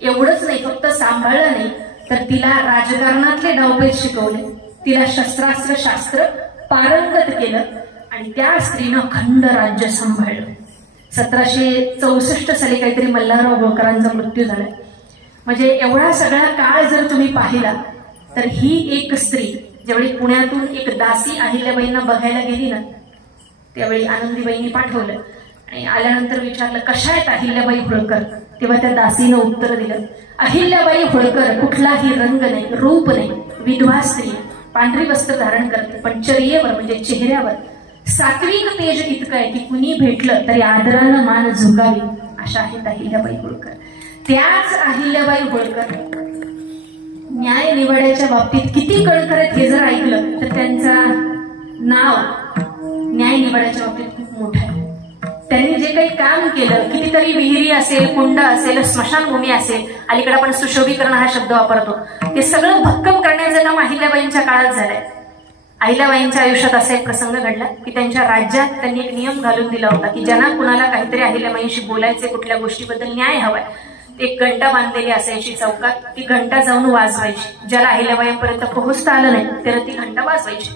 एवढंच नाही, फक्त सांभाळलं नाही तर तिला राजकारणातले डावपेच शिकवले, तिला शस्त्रास्त्र शास्त्र पारंगत केलं आणि त्या स्त्रीनं अखंड राज्य सांभाळलं. 1764 साली काहीतरी मल्हारराव होळकरांचा मृत्यू झाला. म्हणजे एवढा सगळा काळ जर तुम्ही पाहिला तर ही एक स्त्री ज्यावेळी पुण्यातून एक दासी अहिल्याबाईंना बघायला गेली ना, त्यावेळी आनंदीबाईंनी पाठवलं आणि आल्यानंतर विचारलं कशा आहेत अहिल्याबाई होळकर. तेव्हा त्या दासीनं उत्तर दिलं, अहिल्याबाई होळकर कुठलाही रंग नाही, रूप नाही, विधवा स्त्री, पांढरी वस्त्र धारण करते, पण चर्येवर म्हणजे चेहऱ्यावर सात्विक तेज इतकं आहे की कुणी भेटलं तरी आदरानं मान झुकावी, अशा आहेत अहिल्याबाई होळकर. त्याच अहिल्याबाई होळकर न्याय निवाड्याच्या बाबतीत किती कणखर आहेत हे जर ऐकलं तर त्यांचं नाव न्याय निवाड्याच्या बाबतीत खूप मोठं आहे. त्यांनी जे काही काम केलं, कितीतरी विहिरी असेल, कुंड असेल, स्मशानभूमी असेल, अलीकडे आपण सुशोभीकरण हा शब्द वापरतो, ते सगळं भक्कम करण्याचं काम अहिल्याबाईंच्या काळात झालंय. अहिल्याबाईंच्या आयुष्यात असा एक प्रसंग घडला की त्यांच्या राज्यात त्यांनी एक नियम घालून दिला होता की ज्यांना कुणाला काहीतरी अहिल्याबाईंशी बोलायचे, कुठल्या गोष्टीबद्दल न्याय हवाय, एक घंटा बांधलेली असायची चौकात, ती घंटा जाऊन वाजवायची. ज्याला अहिल्याबाईंपर्यंत पोहोचता आलं नाही त्याला ती घंटा वाजवायची.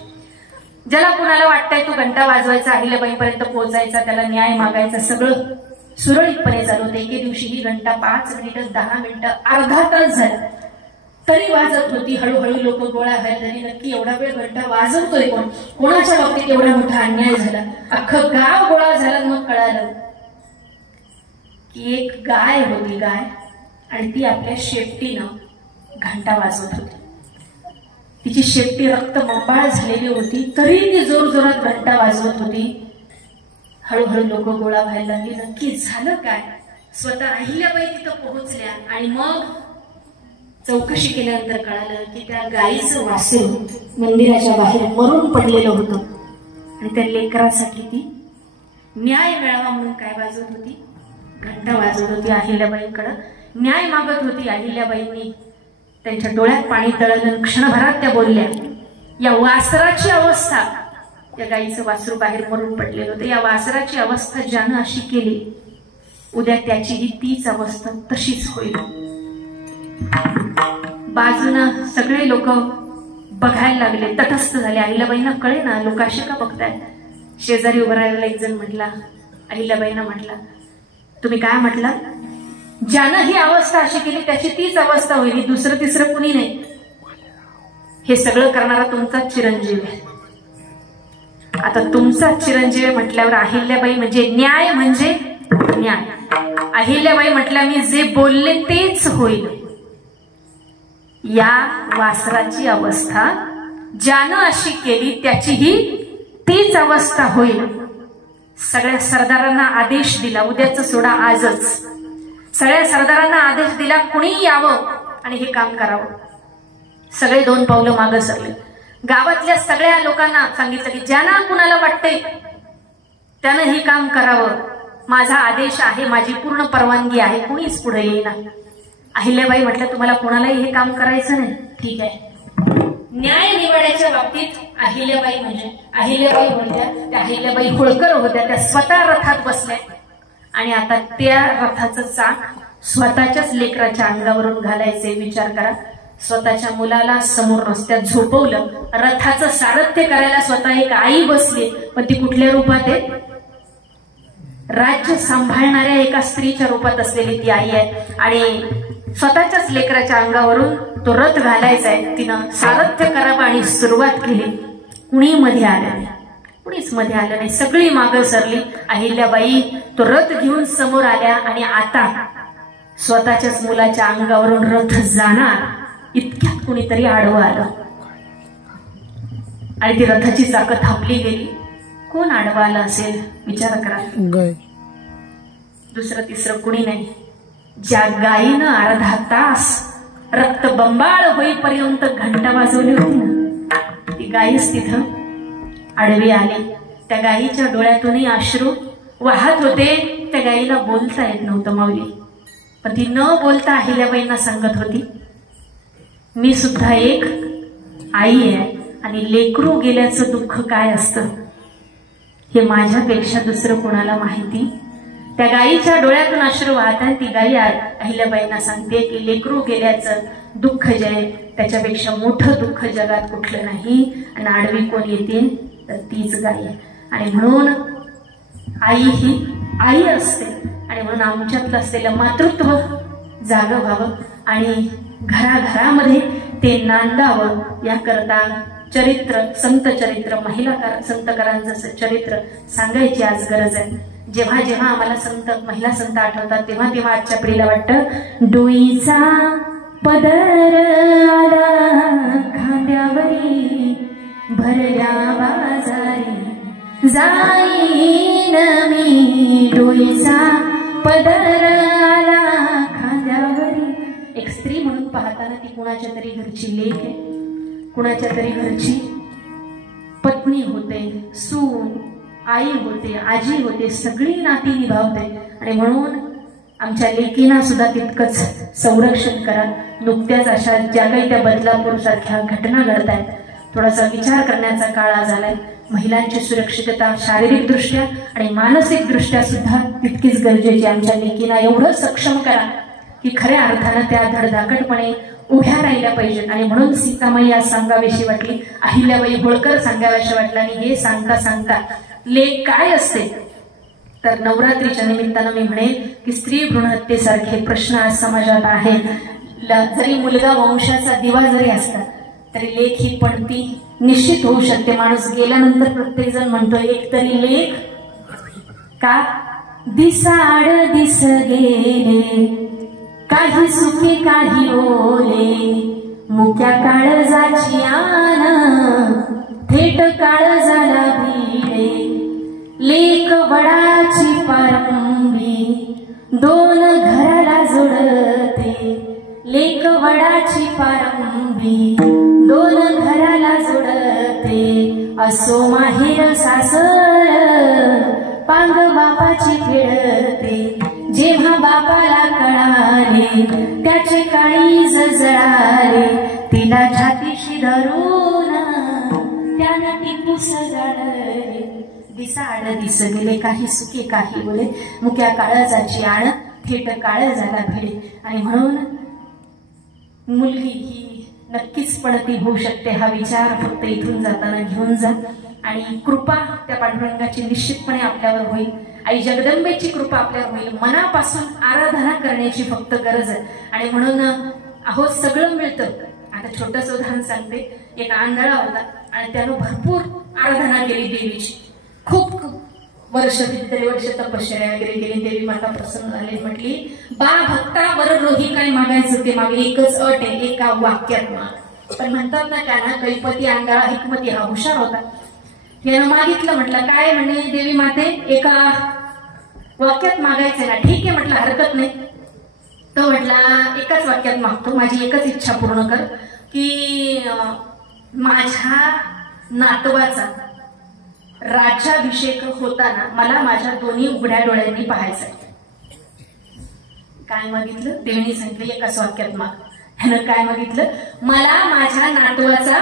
ज्याला कुणाला वाटतंय तो घंटा वाजवायचा, अहिल्याबाईंपर्यंत पोहोचायचा, त्याला न्याय मागायचा, सगळं सुरळीतपणे चालू होतं. एके दिवशी ही घंटा 5 मिनिटं, 10 मिनिटं, अर्धा तास झाला तरी वाजत होती. हळूहळू लोक गोळा व्हायला झाली, नक्की एवढा वेळ घंटा वाजवतोय कोण, कोणाच्या बाबतीत एवढा मोठा अन्याय झाला. अख्खं गाव गोळा झाला. मग कळालं की एक गाय होती, गाय, आणि ती आपल्या शेपटीनं घंटा वाजवत होती. तिची शेपटी रक्तबंबाळ झालेली होती तरी ती जोरजोरात घंटा वाजवत होती. हळूहळू लोक गोळा व्हायला लागली. नक्की झालं काय? स्वतः अहिल्याबाई तिथं पोहोचल्या आणि मग चौकशी केल्यानंतर कळालं की त्या गायीचं वासरू मंदिराच्या बाहेर मरून पडलेलं होतं आणि त्या लेकरासाठी ती न्याय मिळावा म्हणून काय वाजवत होती? घंटा वाजवत होती. अहिल्याबाईंकडे न्याय मागत होती. अहिल्याबाईंनी त्यांच्या डोळ्यात पाणी तळलं. क्षणभरात त्या बोलल्या, या वासराची अवस्था, या गायीचं वासरू बाहेर मरून पडलेलं होतं, या वासराची अवस्था ज्यानं अशी केली उद्या त्याचीही तीच अवस्था तशीच होईल. बाजूनं सगळे लोक बघायला लागले, तटस्थ झाले. अहिल्याबाईंना कळे ना लोक असे का बघतायत. शेजारी उभं राहिलेला एक जण म्हटला, अहिल्याबाईंना म्हटला, तुम्ही काय म्हटला? ज्यानं ही अवस्था अशी केली त्याची तीच अवस्था होईल, दुसरं तिसरं कुणी नाही. हे सगळं करणारा तुमचाच चिरंजीव आहे. आता तुमचा चिरंजीव म्हटल्यावर अहिल्याबाई म्हणजे न्याय, म्हणजे न्याय. अहिल्याबाई म्हटल्या मी जे बोलले तेच होईल. या वासराची अवस्था ज्यानं अशी केली त्याचीही तीच अवस्था होईल. सगळ्या सरदारांना आदेश दिला, उद्याच सोडा आजच. सगळ्या सरदारांना आदेश दिला कुणी यावं आणि हे काम करावं. सगळे 2 पावलं मागं सरले. गावातल्या सगळ्या लोकांना सांगितलं की ज्यांना कुणाला वाटतंय त्यानं हे काम करावं. माझा आदेश आहे, माझी पूर्ण परवानगी आहे, कुणीच पुढे येईना. अहिल्याबाई म्हटलं तुम्हाला कोणालाही हे काम करायचं नाही, ठीक आहे. न्याय निवाड्याच्या बाबतीत अहिल्याबाई म्हणजे अहिल्याबाई होत्या, त्या अहिल्याबाई होळकर होत्या. त्या स्वतः रथात बसल्या आणि आता त्या रथाचं चाक स्वतःच्याच लेकराच्या अंगावरून घालायचे. विचार करा, स्वतःच्या मुलाला समोर रस्त्यात झोपवलं, रथाचं सारथ्य करायला स्वतः एक आई बसली, पण ती कुठल्या रूपात आहे? राज्य सांभाळणाऱ्या एका स्त्रीच्या रूपात असलेली ती आई आहे आणि स्वतःच्याच लेकराच्या अंगावरून तो रथ घालायचा आहे. तिनं सारथ्य करावं आणि सुरुवात केली. कुणी मध्ये आलं नाही, कुणीच मध्ये आलं नाही. सगळी मागं सरली. अहिल्याबाई तो रथ घेऊन समोर आल्या आणि आता स्वतःच्याच मुलाच्या अंगावरून रथ जाणार इतक्यात कुणीतरी आडवं आलं आणि ती रथाची चाकं थांबली गेली. कोण आडवं आलं असेल विचार करा. दुसरं तिसरं कुणी नाही. ज्या गायीनं अर्धा तास रक्तबंबाळ होईपर्यंत घंटा वाजवली होती ना, ती गायीच तिथं आडवी आली. त्या गायीच्या डोळ्यातूनही अश्रू वाहत होते. त्या गायीला बोलता येत नव्हतं माऊली, पण ती न बोलता अहिल्याबाईंना सांगत होती, मी सुद्धा एक आई आहे आणि लेकरू गेल्याचं दुःख काय असतं हे माझ्यापेक्षा दुसरं कोणाला माहिती. त्या गायीच्या डोळ्यातून अश्रू वाहतात. ती गायी अहिल्याबाईंना सांगते की लेकरू गेल्याचं दुःख जे आहे त्याच्यापेक्षा मोठं दुःख जगात कुठलं नाही आणि आडवी कोण येते? तर तीच गाय आहे. आणि म्हणून आई ही आई असते आणि म्हणून आमच्यातलं असलेलं मातृत्व जागं व्हावं आणि घराघरामध्ये ते नांदावं याकरता चरित्र, संत चरित्र, संतकरांचं चरित्र सांगायची आज गरज आहे. जेव्हा जेव्हा आम्हाला संत, महिला संत आठवतात तेव्हा तेव्हा आजच्या पिढीला वाटतं डोईचा पदर आला खांद्यावरी भरल्या बाजारी जाईन मी, डोईचा पदर आला खांद्यावरी. एक स्त्री म्हणून पाहताना ती कुणाच्या तरी घरची लेक आहे, कुणाच्या तरी घरची पत्नी होते, सून, आई होते, आजी होते, सगळी नाती निभावते. आणि म्हणून आमच्या लेकींना सुद्धा तितकंच संरक्षण करा. नुकत्याच अशा ज्या काही त्या बदलापूर सारख्या घटना घडत आहेत, थोडासा विचार करण्याचा काळ आज आलाय. महिलांची सुरक्षितता शारीरिक दृष्ट्या आणि मानसिक दृष्ट्या सुद्धा तितकीच गरजेची. आमच्या लेकींना एवढं सक्षम करा की खऱ्या अर्थानं त्या धडधाकटपणे उभ्या राहिल्या पाहिजेत. आणि म्हणून सीतामाई आज सांगावीशी वाटली, अहिल्याबाई होळकर सांगाव्याशी वाटलं. आणि हे सांगता सांगता लेख काय असते तर नवरात्रीच्या निमित्तानं मी म्हणेन की स्त्री भ्रूण हत्येसारखे प्रश्न आज समाजात आहेत. जरी मुलगा वंशाचा दिवा जरी असला तरी लेख ही पडती निश्चित होऊ शकते. माणूस गेल्यानंतर प्रत्येक जण म्हणतो एक तरी लेख का दिसाड दिस गेले, काही सुखी काही ओले, मुक्या काळजाची आन थेट काळजाला भिडे, लेक वडाची पारंबी दोन घराला जोडते, लेक वडाची पारंबी दोन घराला जोडते, असो माहेर सासर पांग बापाची फेडते, जेव्हा बापाला कळाले त्याचे काळीज जळाले, तिला छातीशी धरून त्यानं टिपू सजाडले, दिसाड दिस गेले, काही सुखी काही बोले, मुक्या काळजाची आण थेट काळजाला भिडे. आणि म्हणून मुलगी ही नक्कीच पडती होऊ शकते हा विचार फक्त इथून जाताना घेऊन जा. आणि कृपा त्या पांडुरंगाची निश्चितपणे आपल्यावर होईल. आई जगदंबेची कृपा आपल्यावर होईल. मनापासून आराधना करण्याची फक्त गरज आहे. आणि म्हणून अहो सगळं मिळतं. आता छोटंसं उदाहरण सांगते. एक आंधळा होता आणि त्यानं भरपूर आराधना केली देवीची, खूप वर्ष, कितीतरी वर्ष तपश्चर्या वगैरे केली. देवी माता प्रसन्न झाली, म्हटली बा भक्ता बरं रोही काय मागायचं ते मागे, एकच अट आहे, एका वाक्यात माग. पण म्हणतात ना त्यांना कैपती आंधळा हिकमती हा हुशार होता. यानं मागितलं, म्हटलं काय म्हणे देवी माते एका वाक्यात मागायचंय ना. ठीक आहे म्हटलं, हरकत नाही. तो म्हटला एकाच वाक्यात मागतो, माझी एकच इच्छा पूर्ण कर की माझ्या नातवाचा राज्याभिषेक होताना मला माझ्या दोन्ही उघड्या डोळ्यांनी पाहायचंय. काय मागितलं देवीने सांगितलं एकाच वाक्यात माग. ह्यानं काय मागितलं, मला माझ्या नातवाचा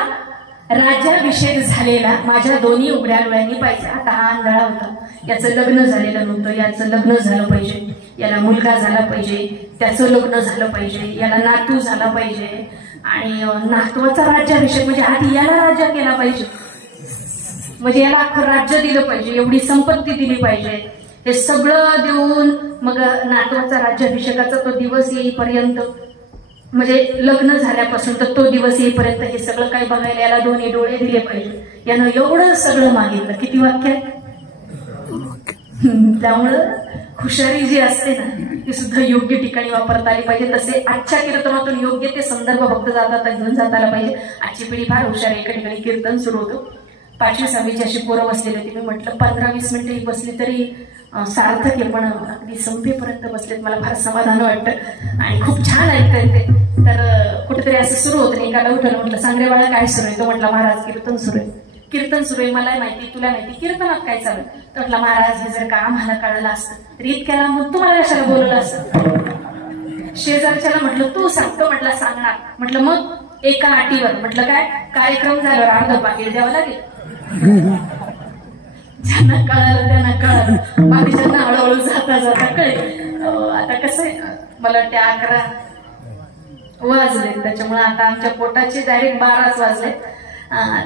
राज्याभिषेक झालेला माझ्या दोन्ही उघड्या डोळ्यांनी पाहिजे. आता हा आंधळा होता, याचं लग्न झालेलं नव्हतं, याचं लग्न झालं पाहिजे, याला मुलगा झाला पाहिजे, त्याचं लग्न झालं पाहिजे, याला नातू झाला पाहिजे. आणि नातवाचा राज्याभिषेक म्हणजे आधी याला राज्य केला पाहिजे, म्हणजे याला अख्खं राज्य दिलं पाहिजे, एवढी संपत्ती दिली पाहिजे. हे सगळं देऊन मग नातवाचा राज्याभिषेकाचा तो दिवस येईपर्यंत, म्हणजे लग्न झाल्यापासून तर तो दिवस येईपर्यंत हे सगळं काही बघायला याला दोन्ही डोळे दिले पाहिजे. यानं एवढं सगळं मागितलं. किती वाक्य आहे. त्यामुळं हुशारी जी असते ना ती सुद्धा योग्य ठिकाणी वापरता आली पाहिजे. तसे आजच्या कीर्तनातून योग्य ते संदर्भ भक्त जाता घेऊन जाता आला पाहिजे. आजची पिढी फार हुशार आहे. एका ठिकाणी कीर्तन सुरू होतं, 5वी 6वीची अशी पोरं बसलेली होती. मी म्हटलं 15-20 मिनिटं बसली तरी सार्थक आहे, पण अगदी संपेपर्यंत बसलेत. मला फार समाधान वाटतं आणि खूप छान ऐकता येते. तर कुठेतरी असं सुरू होतं, एकाला उठवलं, म्हटलं सांगरे बाळा काय सुरू आहे. तो म्हटलं महाराज कीर्तन सुरू आहे. कीर्तन सुरू आहे, मला माहिती, तुला माहिती, कीर्तनात काय चालू आहे. तर म्हटलं महाराज हे जर का आम्हाला कळलं असतं तर इतक्याला मग तुम्हाला कशाला बोलवलं असतं. शेजारच्याला म्हटलं तू सांगतो, म्हटलं सांगणार. म्हटलं मग एका अटीवर. म्हटलं काय, कार्यक्रम झाल्यावर अर्ध पाकिट द्यावं लागेल. ज्यांना कळालं त्यांना कळालं, बाकीच्यांना हळूहळू जाता जाता कळेल. आता कसं आहे, मला वाटते 11 वाजले, त्याच्यामुळे आता आमच्या पोटाचे डायरेक्ट 12च वाजले.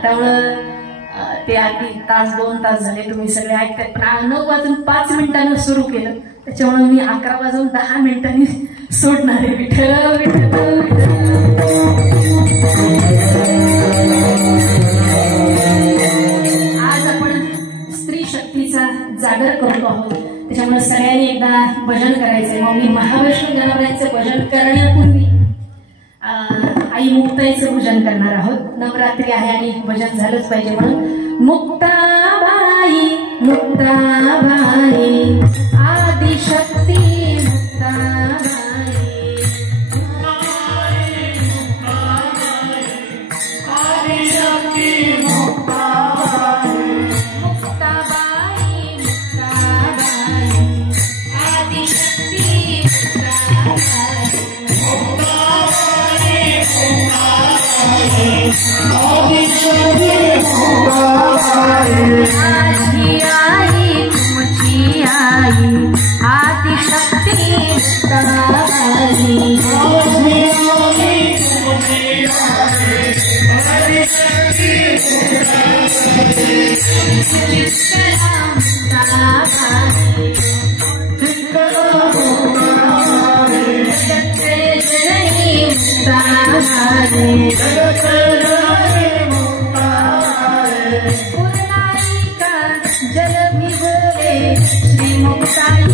त्यामुळं ते अगदी तास 2 तास झाले तुम्ही सगळे ऐकताय, पण 9 वाजून 5 मिनिटांनी सुरू केलं, त्याच्यामुळे मी 11 वाजून 10 मिनिटांनी सोडणार आहे. विठ्ठल विठ्ठल आज आपण स्त्री शक्तीचा जागर करतो आहोत, त्याच्यामुळे सगळ्यांनी एकदा भजन करायचंय. मग मी महाविष्णू गणरायांचं भजन करण्यापूर्वी आई मुक्ताईचं भजन करणार आहोत. नवरात्री आहे आणि भजन झालंच पाहिजे म्हणून. मुक्ताबाई मुक्ताबाई आदिशक्ती जल भिजले श्री मुक्ताई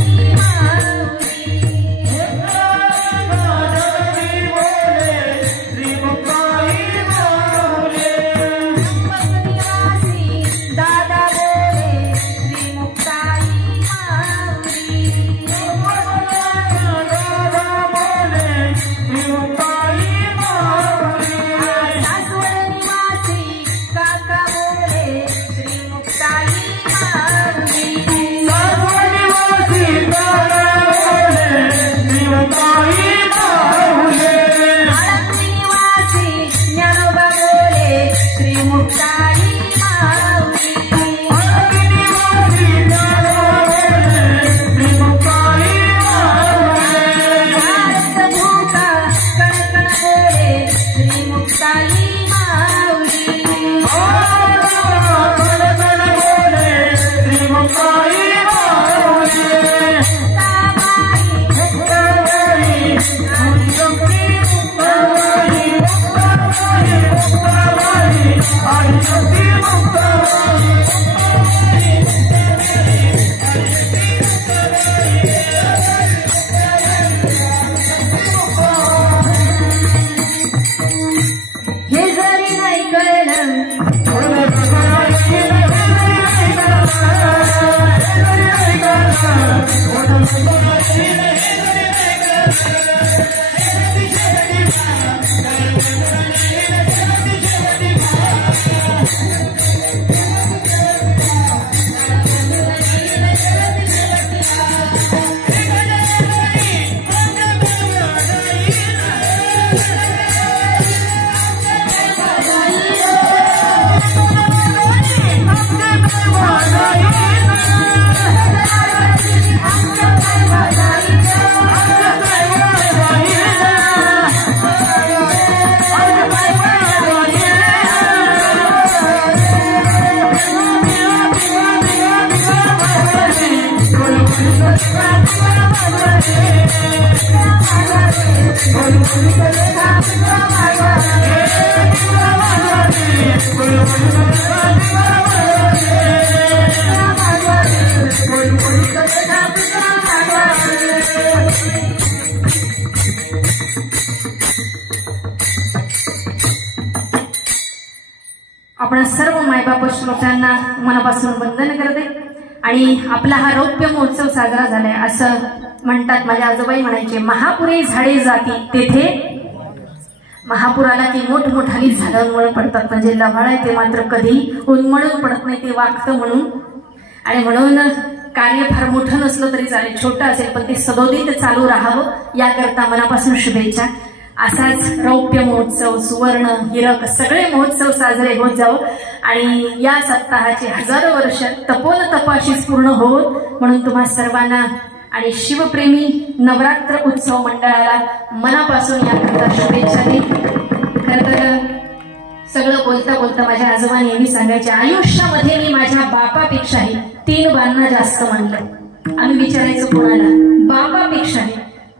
आपण सर्व मायबाप श्रोत्यांना मनापासून वंदन करते. आणि आपला हा रौप्य महोत्सव साजरा झालाय. असं म्हणतात, माझे आजोबाई म्हणायचे, महापुरे झाडे जाती तेथे. महापूर आला की मोठमोठाली झाडांमुळे पडतात, म्हणजे लव्हाळ आहे ते मात्र कधी उन्मळून पडत नाही, ते वागतं म्हणून. आणि म्हणून कार्य फार मोठं नसलं तरी चालेल, छोटं असेल पण ते सदोदित चालू राहावं याकरता मनापासून शुभेच्छा. असाच रौप्य महोत्सव, सुवर्ण, हिरक सगळे महोत्सव साजरे होत जावं आणि या सप्ताहाचे हजारो वर्ष तपोन तपाशीस पूर्ण होवो म्हणून तुम्हा सर्वांना आणि शिवप्रेमी नवरात्र उत्सव मंडळाला मनापासून याकरता शुभेच्छा देईन. खरं तर सगळं बोलता बोलता माझ्या आजोबा नेहमी सांगायचे, आयुष्यामध्ये मी माझ्या बापापेक्षाही 3 बांना जास्त मानलं. आम्ही विचारायचो कोणाला? बापापेक्षाही.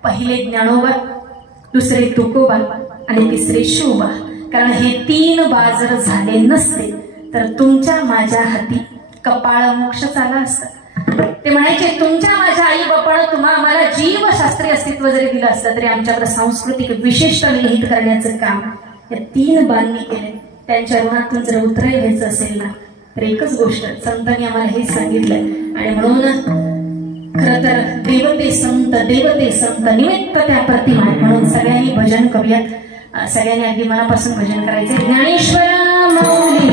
पहिले ज्ञानोबा, दुसरे तुकोबा आणि तिसरे शिवबा. कारण हे 3 बा जर झाले नसते तर तुमच्या माझ्या हाती कपाळ मोक्ष आला असता. ते म्हणायचे, तुमच्या माझ्या आई बापानं तुम्हा आम्हाला जीवशास्त्रीय अस्तित्व जरी दिलं असतं तरी आमच्याकडे सांस्कृतिक विशिष्ट निहित करण्याचं काम या 3 बांनी केले. त्यांच्या ऋणातून जर उतराय घ्यायचं असेल ना तर एकच गोष्ट संतांनी आम्हाला हेच सांगितलंय. आणि म्हणून खर तर देवते संत निमित्त त्या प्रतिमा. म्हणून सगळ्यांनी भजन करूयात. सगळ्यांनी अगदी मनापासून भजन करायचंय. ज्ञानेश्वर माऊली